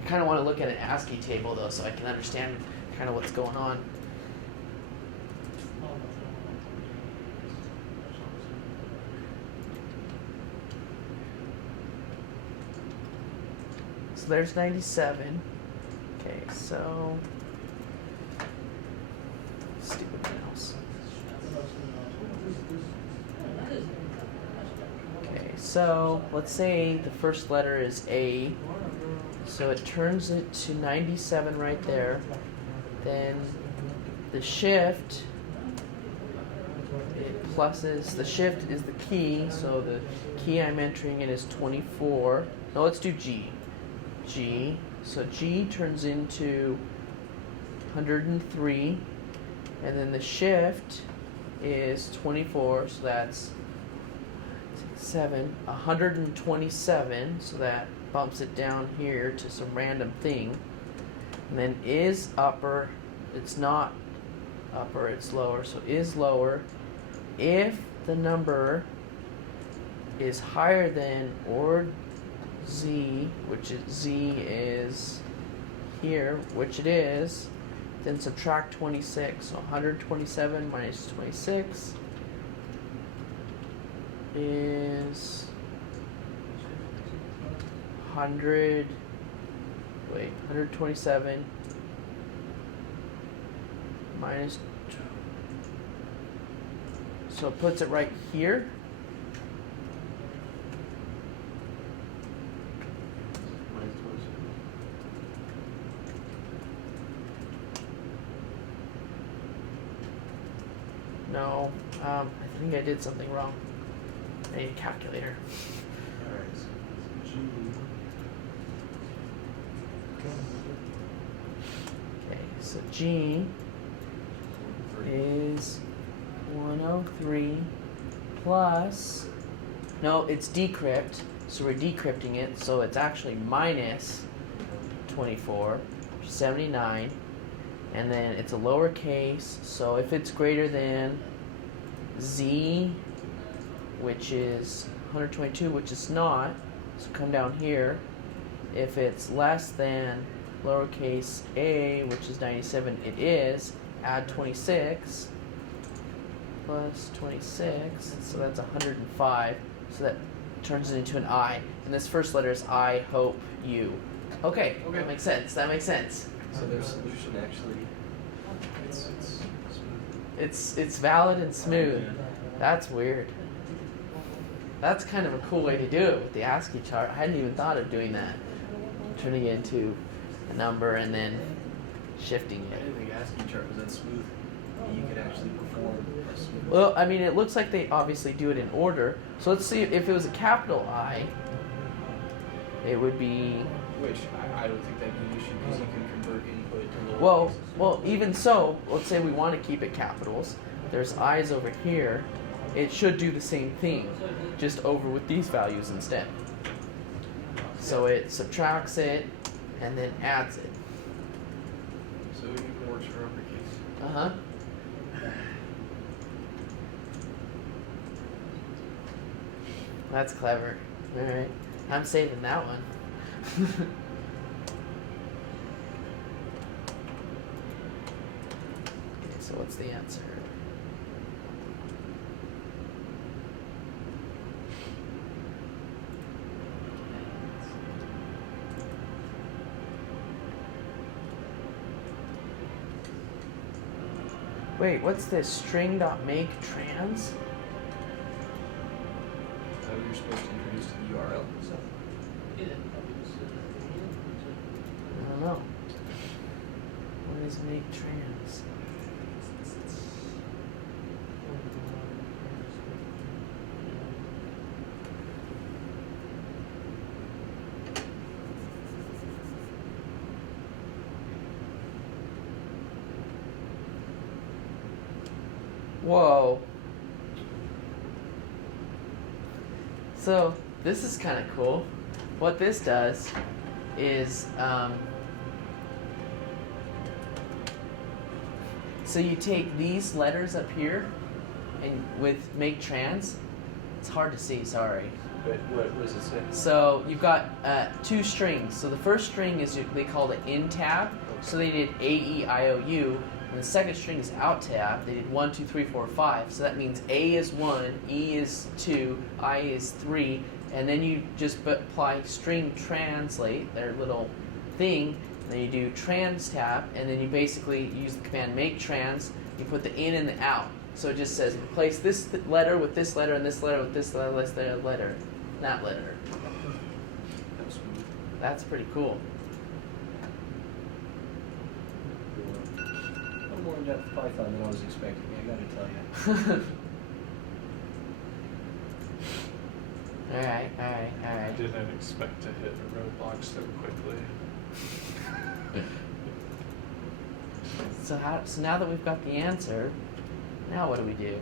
I kind of want to look at an ASCII table though, so I can understand kind of what's going on. So there's 97. Okay, so stupid mouse. Okay, so let's say the first letter is A. So it turns it to 97 right there. Then the shift, it pluses, the shift is the key, so the key I'm entering in is 24. No, let's do G. G, so G turns into 103, and then the shift is 24, so that's 127, so that bumps it down here to some random thing. And then is upper, it's not upper, it's lower, so is lower if the number is higher than or z, which is z is here, which it is, then subtract 26. So 127 minus 26 is 127 minus, so it puts it right here. Minus 27. No, I think I did something wrong. I need a calculator. Alright, so G. Okay, so G is 103 plus, no, it's decrypt, so we're decrypting it, so it's actually minus 24, 79, and then it's a lowercase, so if it's greater than z, which is 122, which is not, so come down here. If it's less than lowercase a, which is 97, it is, add 26 plus 26, so that's 105, so that turns it into an I, and this first letter is I, hope, you. Okay, that makes sense, So their solution actually, it's smooth. It's valid and smooth. That's weird. That's kind of a cool way to do it with the ASCII chart. I hadn't even thought of doing that. Turning it into a number and then shifting I it. didn't think ASCII chart was that smooth. You could actually perform a smooth. Well, I mean, it looks like they obviously do it in order. So let's see, if it was a capital I, it would be, Which I don't think that'd be an issue because you can convert input to lower well, cases. well, even so, let's say we want to keep it capitals. There's I's over here. It should do the same thing, just over with these values instead. So it subtracts it and then adds it. So it even works for uppercase. Uh-huh. That's clever. Alright. I'm saving that one. Okay, so what's the answer? Wait, what's this? String.make trans? Is that what you're supposed to introduce to the URL? So I don't know. What is make trans? Whoa. So this is kind of cool. What this does is, so you take these letters up here, and with make trans, it's hard to see, sorry. but what does it say? So you've got two strings. So the first string is, they called it in tab. So they did A, E, I, O, U. And the second string is out tab. They did 1, 2, 3, 4, 5. So that means A is 1, E is 2, I is 3. And then you just apply string translate, their little thing. And then you do trans tab. And then you basically use the command make trans. You put the in and the out. So it just says replace this letter with this letter and this letter with this letter, that letter. That's smooth. That's pretty cool. A little more in-depth Python than I was expecting, I gotta tell you. Alright. I didn't expect to hit a roadblock so quickly. So now that we've got the answer, now what do we do?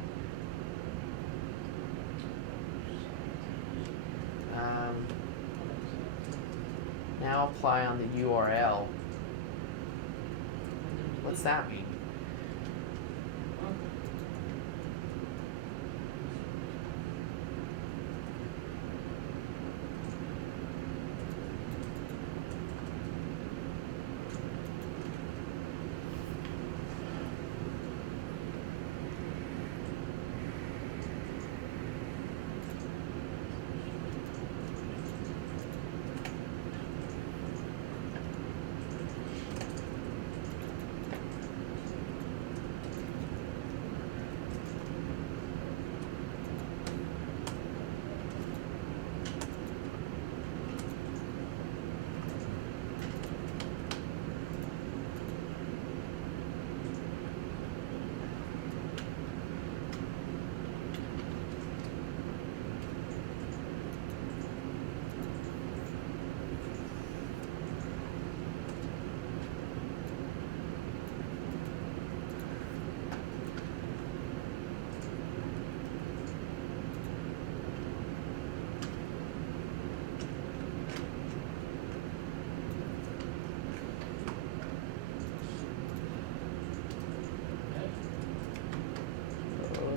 Now apply on the URL. What's that mean?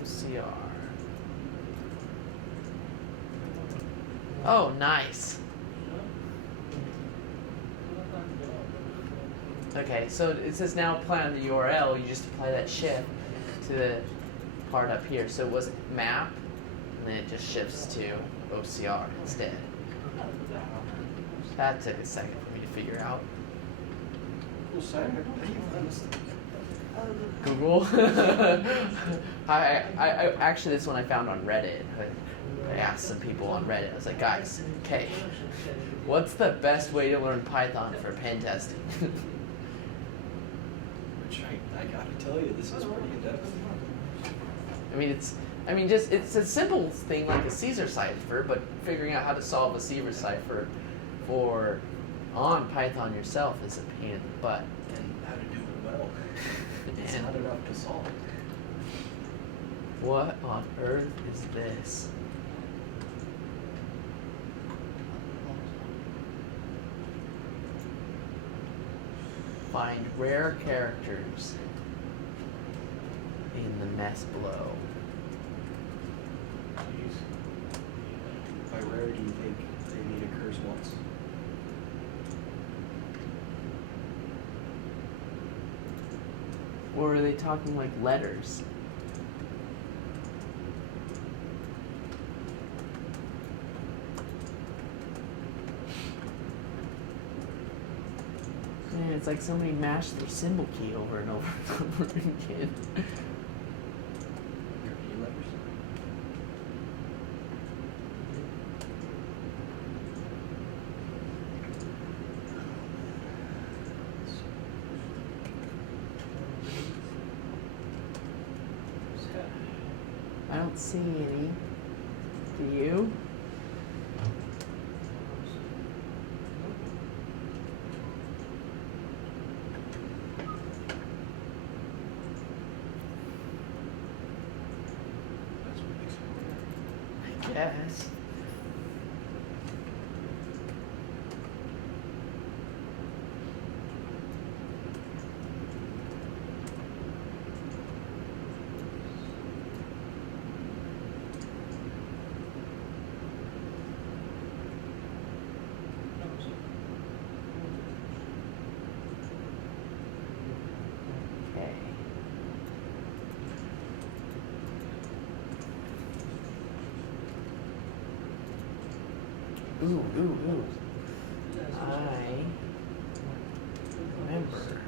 OCR. Oh, nice. Okay, so it says now apply on the URL. You just apply that shift to the part up here. So it was map, and then it just shifts to OCR instead. That took a second for me to figure out. Cool site. How do you find this thing? Google. I actually, this one I found on Reddit. I asked some people on Reddit. I was like, guys, okay, what's the best way to learn Python for pen testing? Which I gotta tell you, this is pretty in-depth. It's a simple thing like a Caesar cipher, but figuring out how to solve a Caesar cipher on Python yourself is a pain in the butt. And how to do it well. It's And not enough to solve. what on earth is this? Find rare characters in the mess below. By rare, do you think they need occurs once? Or are they talking like letters? Man, it's like somebody mashed their symbol key over and over and over again. Your key letters? I don't see any. Do you? That's what makes it weird. I guess. Okay. Ooh. I remember.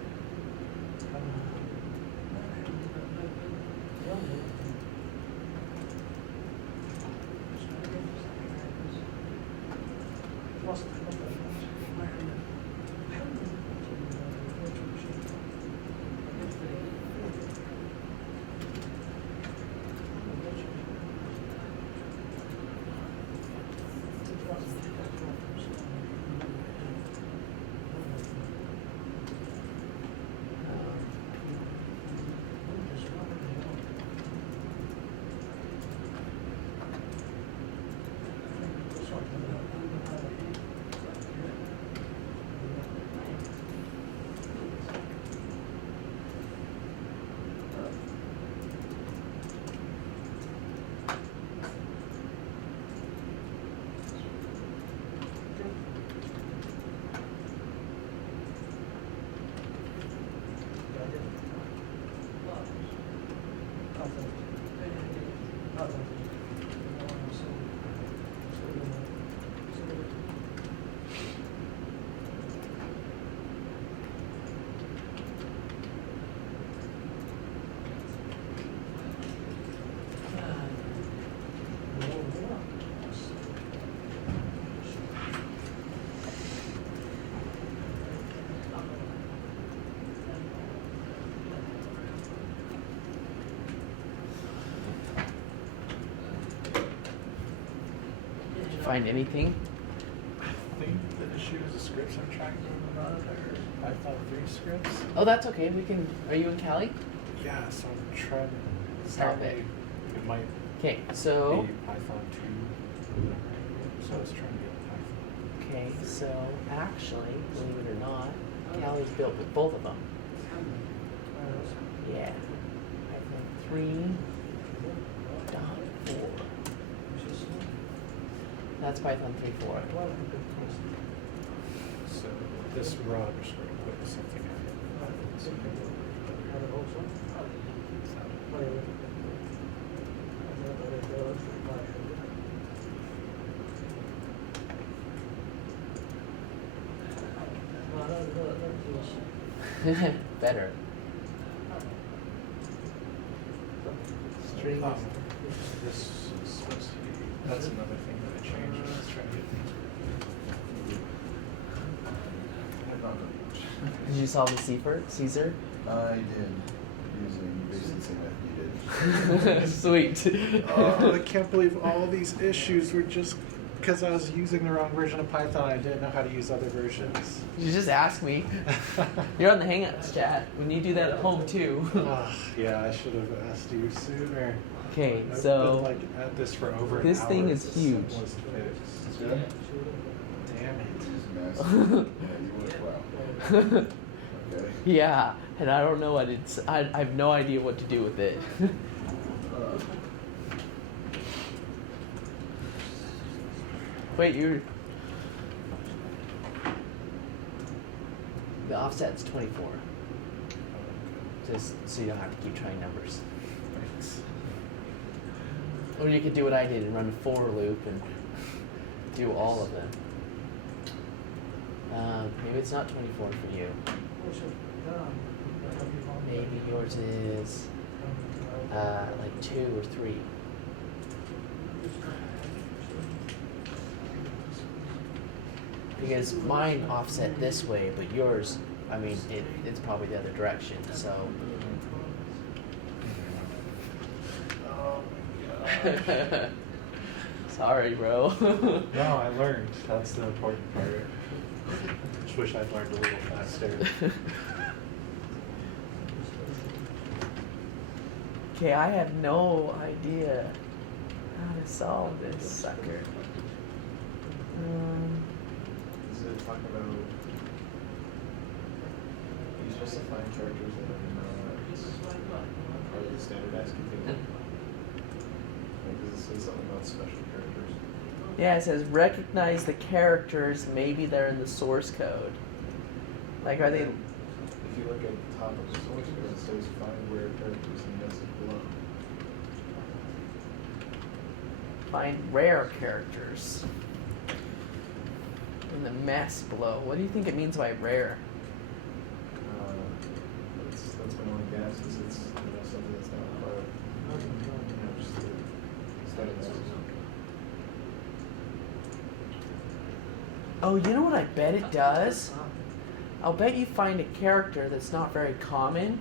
find anything? I think the issue is the scripts I'm trying to run are Python 3 scripts. Oh, that's okay. We can. Are you in Cali? Yeah, so I'm trying to Stop it. It might Okay, so. be Python 2. So I was trying to get Python. Okay, so actually, believe it or not, Cali's built with both of them. Yeah. Python 3.4. That's Python 3.4. So this raw underscore put something Better. Strings. This is supposed to be. That's another thing that I changed. I was trying to get things. I've not done much. Did you solve the Caesar? I did, using basically the same method you did. Sweet. I can't believe all these issues were just because I was using the wrong version of Python. I didn't know how to use other versions. You just ask me. You're on the Hangouts chat. When you do that at home too. Yeah, I should have asked you sooner. Okay, I've so been, at this for over this an hour. thing is It's huge. the simplest fix. Yeah. Damn it. It's massive. Yeah, you went wow. Okay. yeah, and I don't know what it's. I have no idea what to do with it. Wait, you're. The offset's 24. Just so you don't have to keep trying numbers. Thanks. Or you could do what I did and run a for loop and do all of them. Maybe it's not 24 for you. Maybe yours is like 2 or 3. Because mine offset this way, but yours, I mean, it's probably the other direction, so. Sorry, bro. No, I learned. That's the important part. Just wish I'd learned a little faster. Okay, I have no idea how to solve this sucker. Does it talk about you supposed to find characters that are not part of the standardized configuration? Like, does it say something about special characters? Yeah, it says recognize the characters. Maybe they're in the source code. Like, are they? If you look at the top of the source code, it says find rare characters and message below. Find rare characters in the mess below. What do you think it means by rare? That's my only guess. Is it's something that's not part of just the standardized. Oh, you know what I bet it does? I'll bet you find a character that's not very common,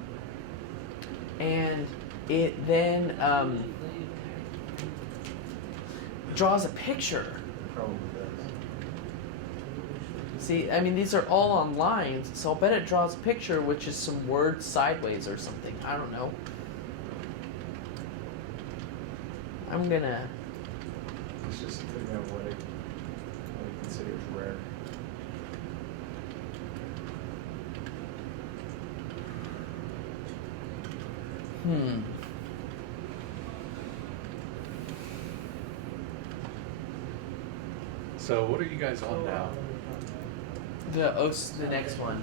and it then draws a picture. Probably does. See, I mean, these are all on lines, so I'll bet it draws a picture, which is some words sideways or something. I don't know. I'm gonna. It's just figuring out what it considers rare. So what are you guys on now? The next one.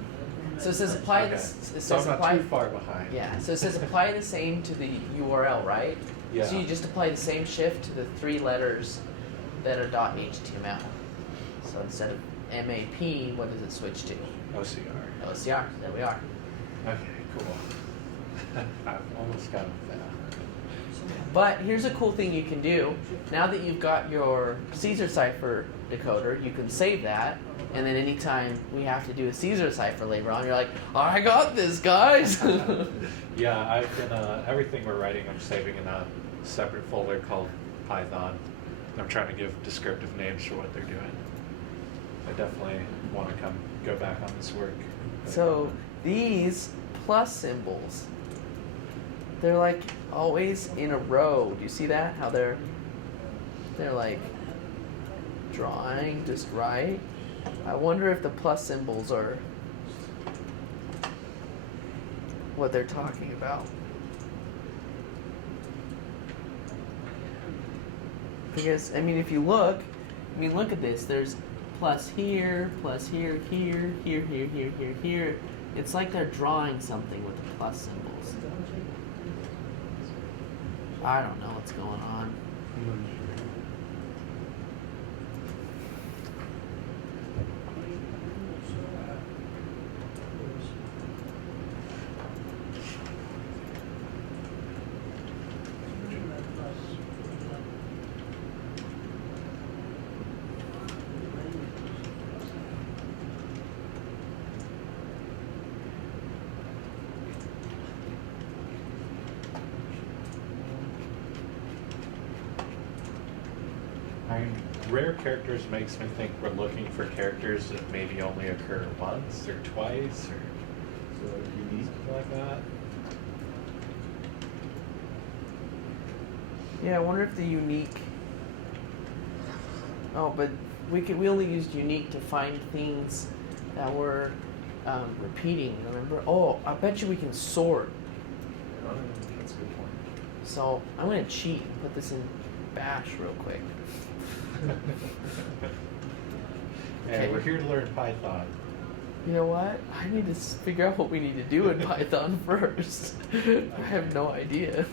So it says apply Okay. this. It So says I'm not apply. too far behind. Yeah. So it says apply the same to the URL, right? Yeah. So you just apply the same shift to the 3 letters that are .html. So instead of MAP, what does it switch to? OCR. OCR. There we are. Okay, cool. I've almost got it there. But here's a cool thing you can do. Now that you've got your Caesar cipher decoder, you can save that, and then anytime we have to do a Caesar cipher later on, you're like, I got this, guys! Yeah, I've been, everything we're writing, I'm saving in a separate folder called Python. I'm trying to give descriptive names for what they're doing. I definitely want to go back on this work. So these plus symbols, they're like always in a row. Do you see that? How they're like drawing just right. I wonder if the plus symbols are what they're talking about. Because I mean, if you look, look at this. There's plus here, here, here, here, here, here, here, here. It's like they're drawing something with the plus symbols. I don't know what's going on. Rare characters makes me think we're looking for characters that maybe only occur once or twice or So like unique. something like that. Yeah, I wonder if the unique. Oh, but we only used unique to find things that were repeating. Remember? Oh, I bet you we can sort. That's a good point. So I'm gonna cheat and put this in Bash real quick. Hey, Okay. we're here to learn Python. You know what? I need to figure out what we need to do in Python first. I have no idea.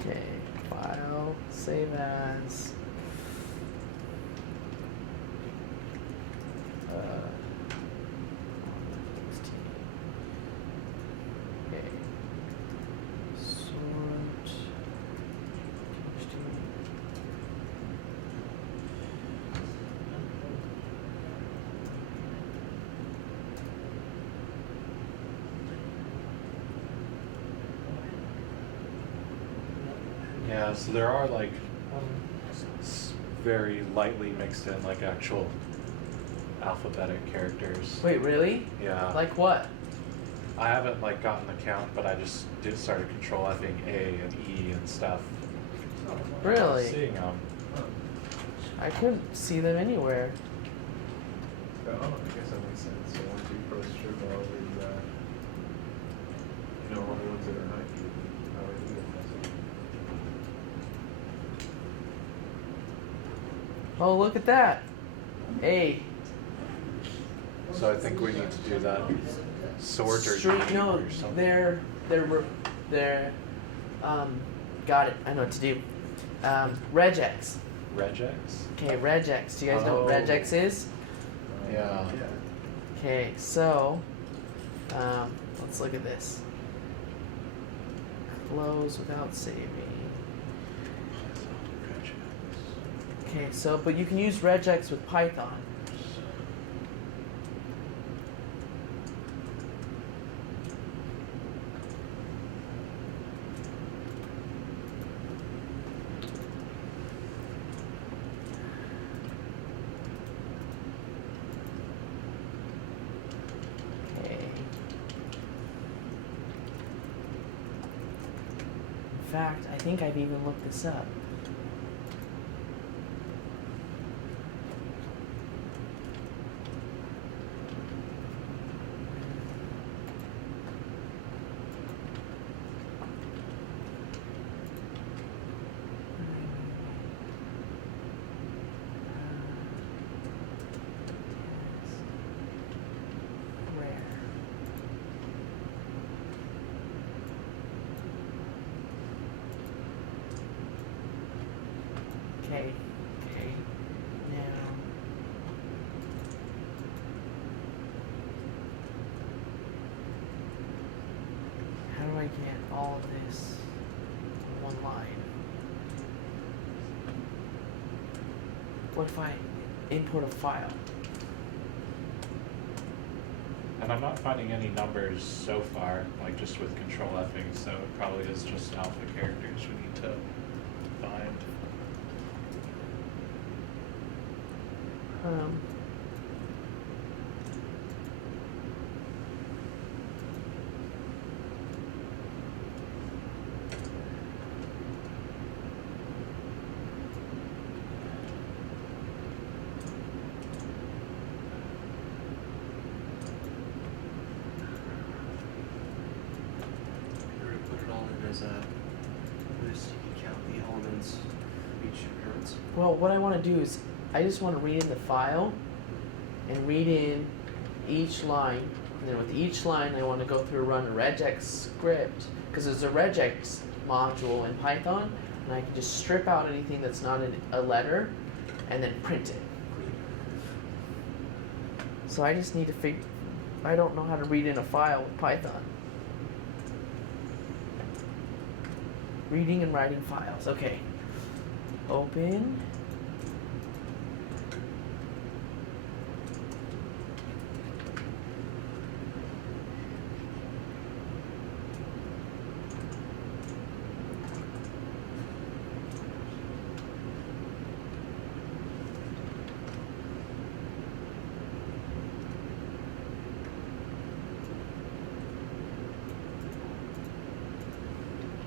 Okay, file, save as. Okay. Sort. Yeah, so there are like very lightly mixed in like actual alphabetic characters. Wait, really? Yeah. Like what? I haven't like gotten the count, but I just started control Fing A and E and stuff. Really? Seeing them. I couldn't see them anywhere. Oh, I guess that makes sense. So once you post strip all these, all the ones that are not you, how would you get Oh, look at that. A. So I think we need to do that sort or Street, unique no, or something. they're got it. I know what to do. Regex. Regex? Okay, regex. Do you guys know what Oh. regex is? Yeah. Okay, so let's look at this. Close without saving. Okay, so but you can use regex with Python. Okay. In fact, I think I've even looked this up. Okay, now how do I get all of this in one line? What if I import a file? And I'm not finding any numbers so far, like just with control Fing, so it probably is just alpha characters we need to find. If you were to put it all in as a list, you could count the elements of each occurrence. Well, what I want to do is I just want to read in the file and read in each line. And then with each line, I want to go through run a regex script because there's a regex module in Python, and I can just strip out anything that's not a letter and then print it. So I just need to figure. I don't know how to read in a file with Python. Reading and writing files. Okay. Open.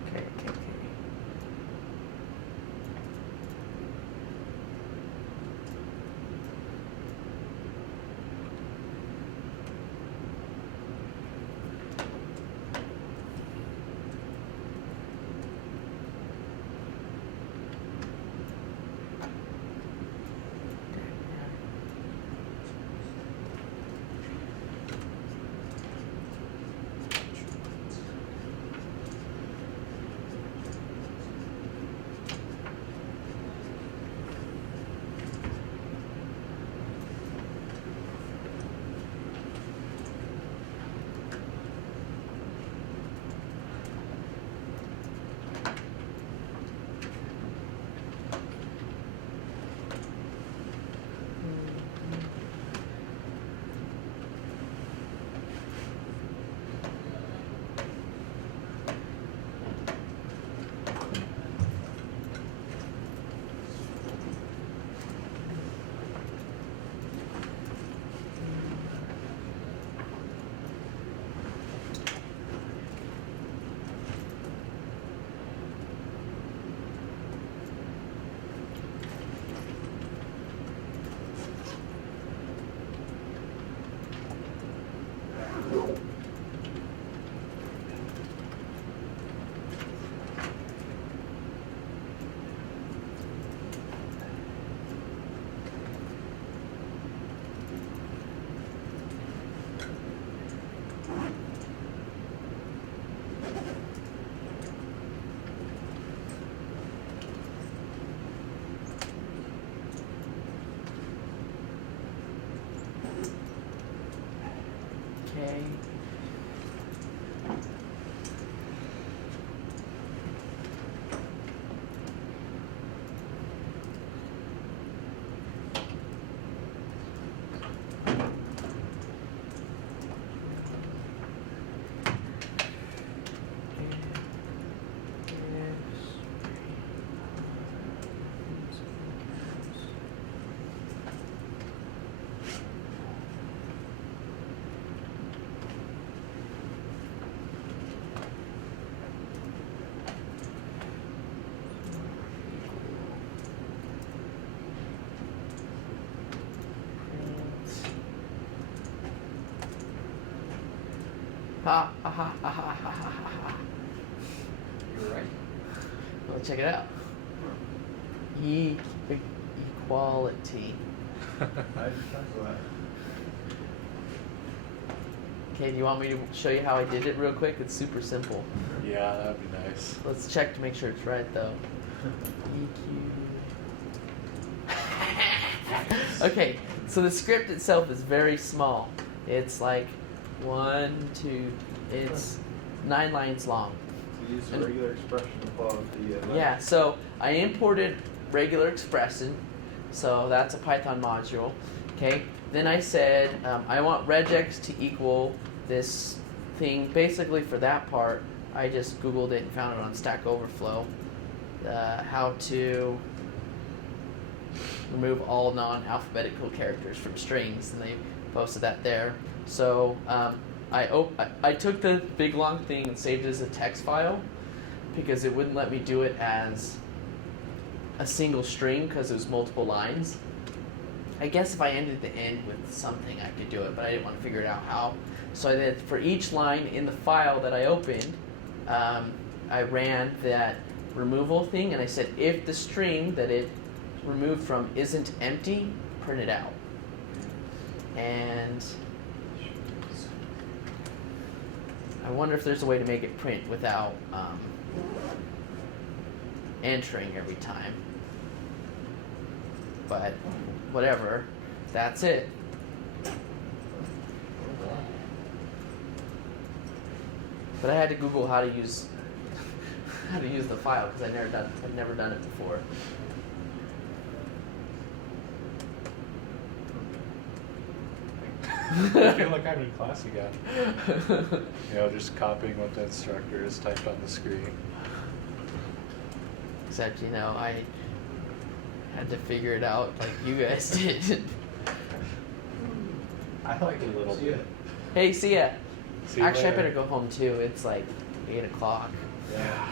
Okay. Okay. Ha ha ha ha ha ha ha ha. You were right. Well, check it out. Equality. I just go ahead. Okay, do you want me to show you how I did it real quick? It's super simple. Yeah, that'd be nice. Let's check to make sure it's right though. EQ. Okay, so the script itself is very small. It's like 1, 2, it's 9 lines long. So use the regular expression above the Yeah, so I imported regular expression, so that's a Python module, Okay. Then I said I want regex to equal this thing. Basically, for that part, I just Googled it and found it on Stack Overflow. How to remove all non-alphabetical characters from strings, and they posted that there. So I took the big long thing and saved it as a text file because it wouldn't let me do it as a single string because it was multiple lines. I guess if I ended the end with something, I could do it, but I didn't want to figure it out how. So I did for each line in the file that I opened, I ran that removal thing, and I said if the string that it removed from isn't empty, print it out. And I wonder if there's a way to make it print without entering every time. But whatever, that's it. But I had to Google how to use the file because I'd never done it before. I feel like I'm in class again. Just copying what the instructor has typed on the screen. Except, I had to figure it out like you guys did. I like it a little bit. Hey, see ya. See you Actually, I later. better go home too. It's like 8 o'clock. Yeah.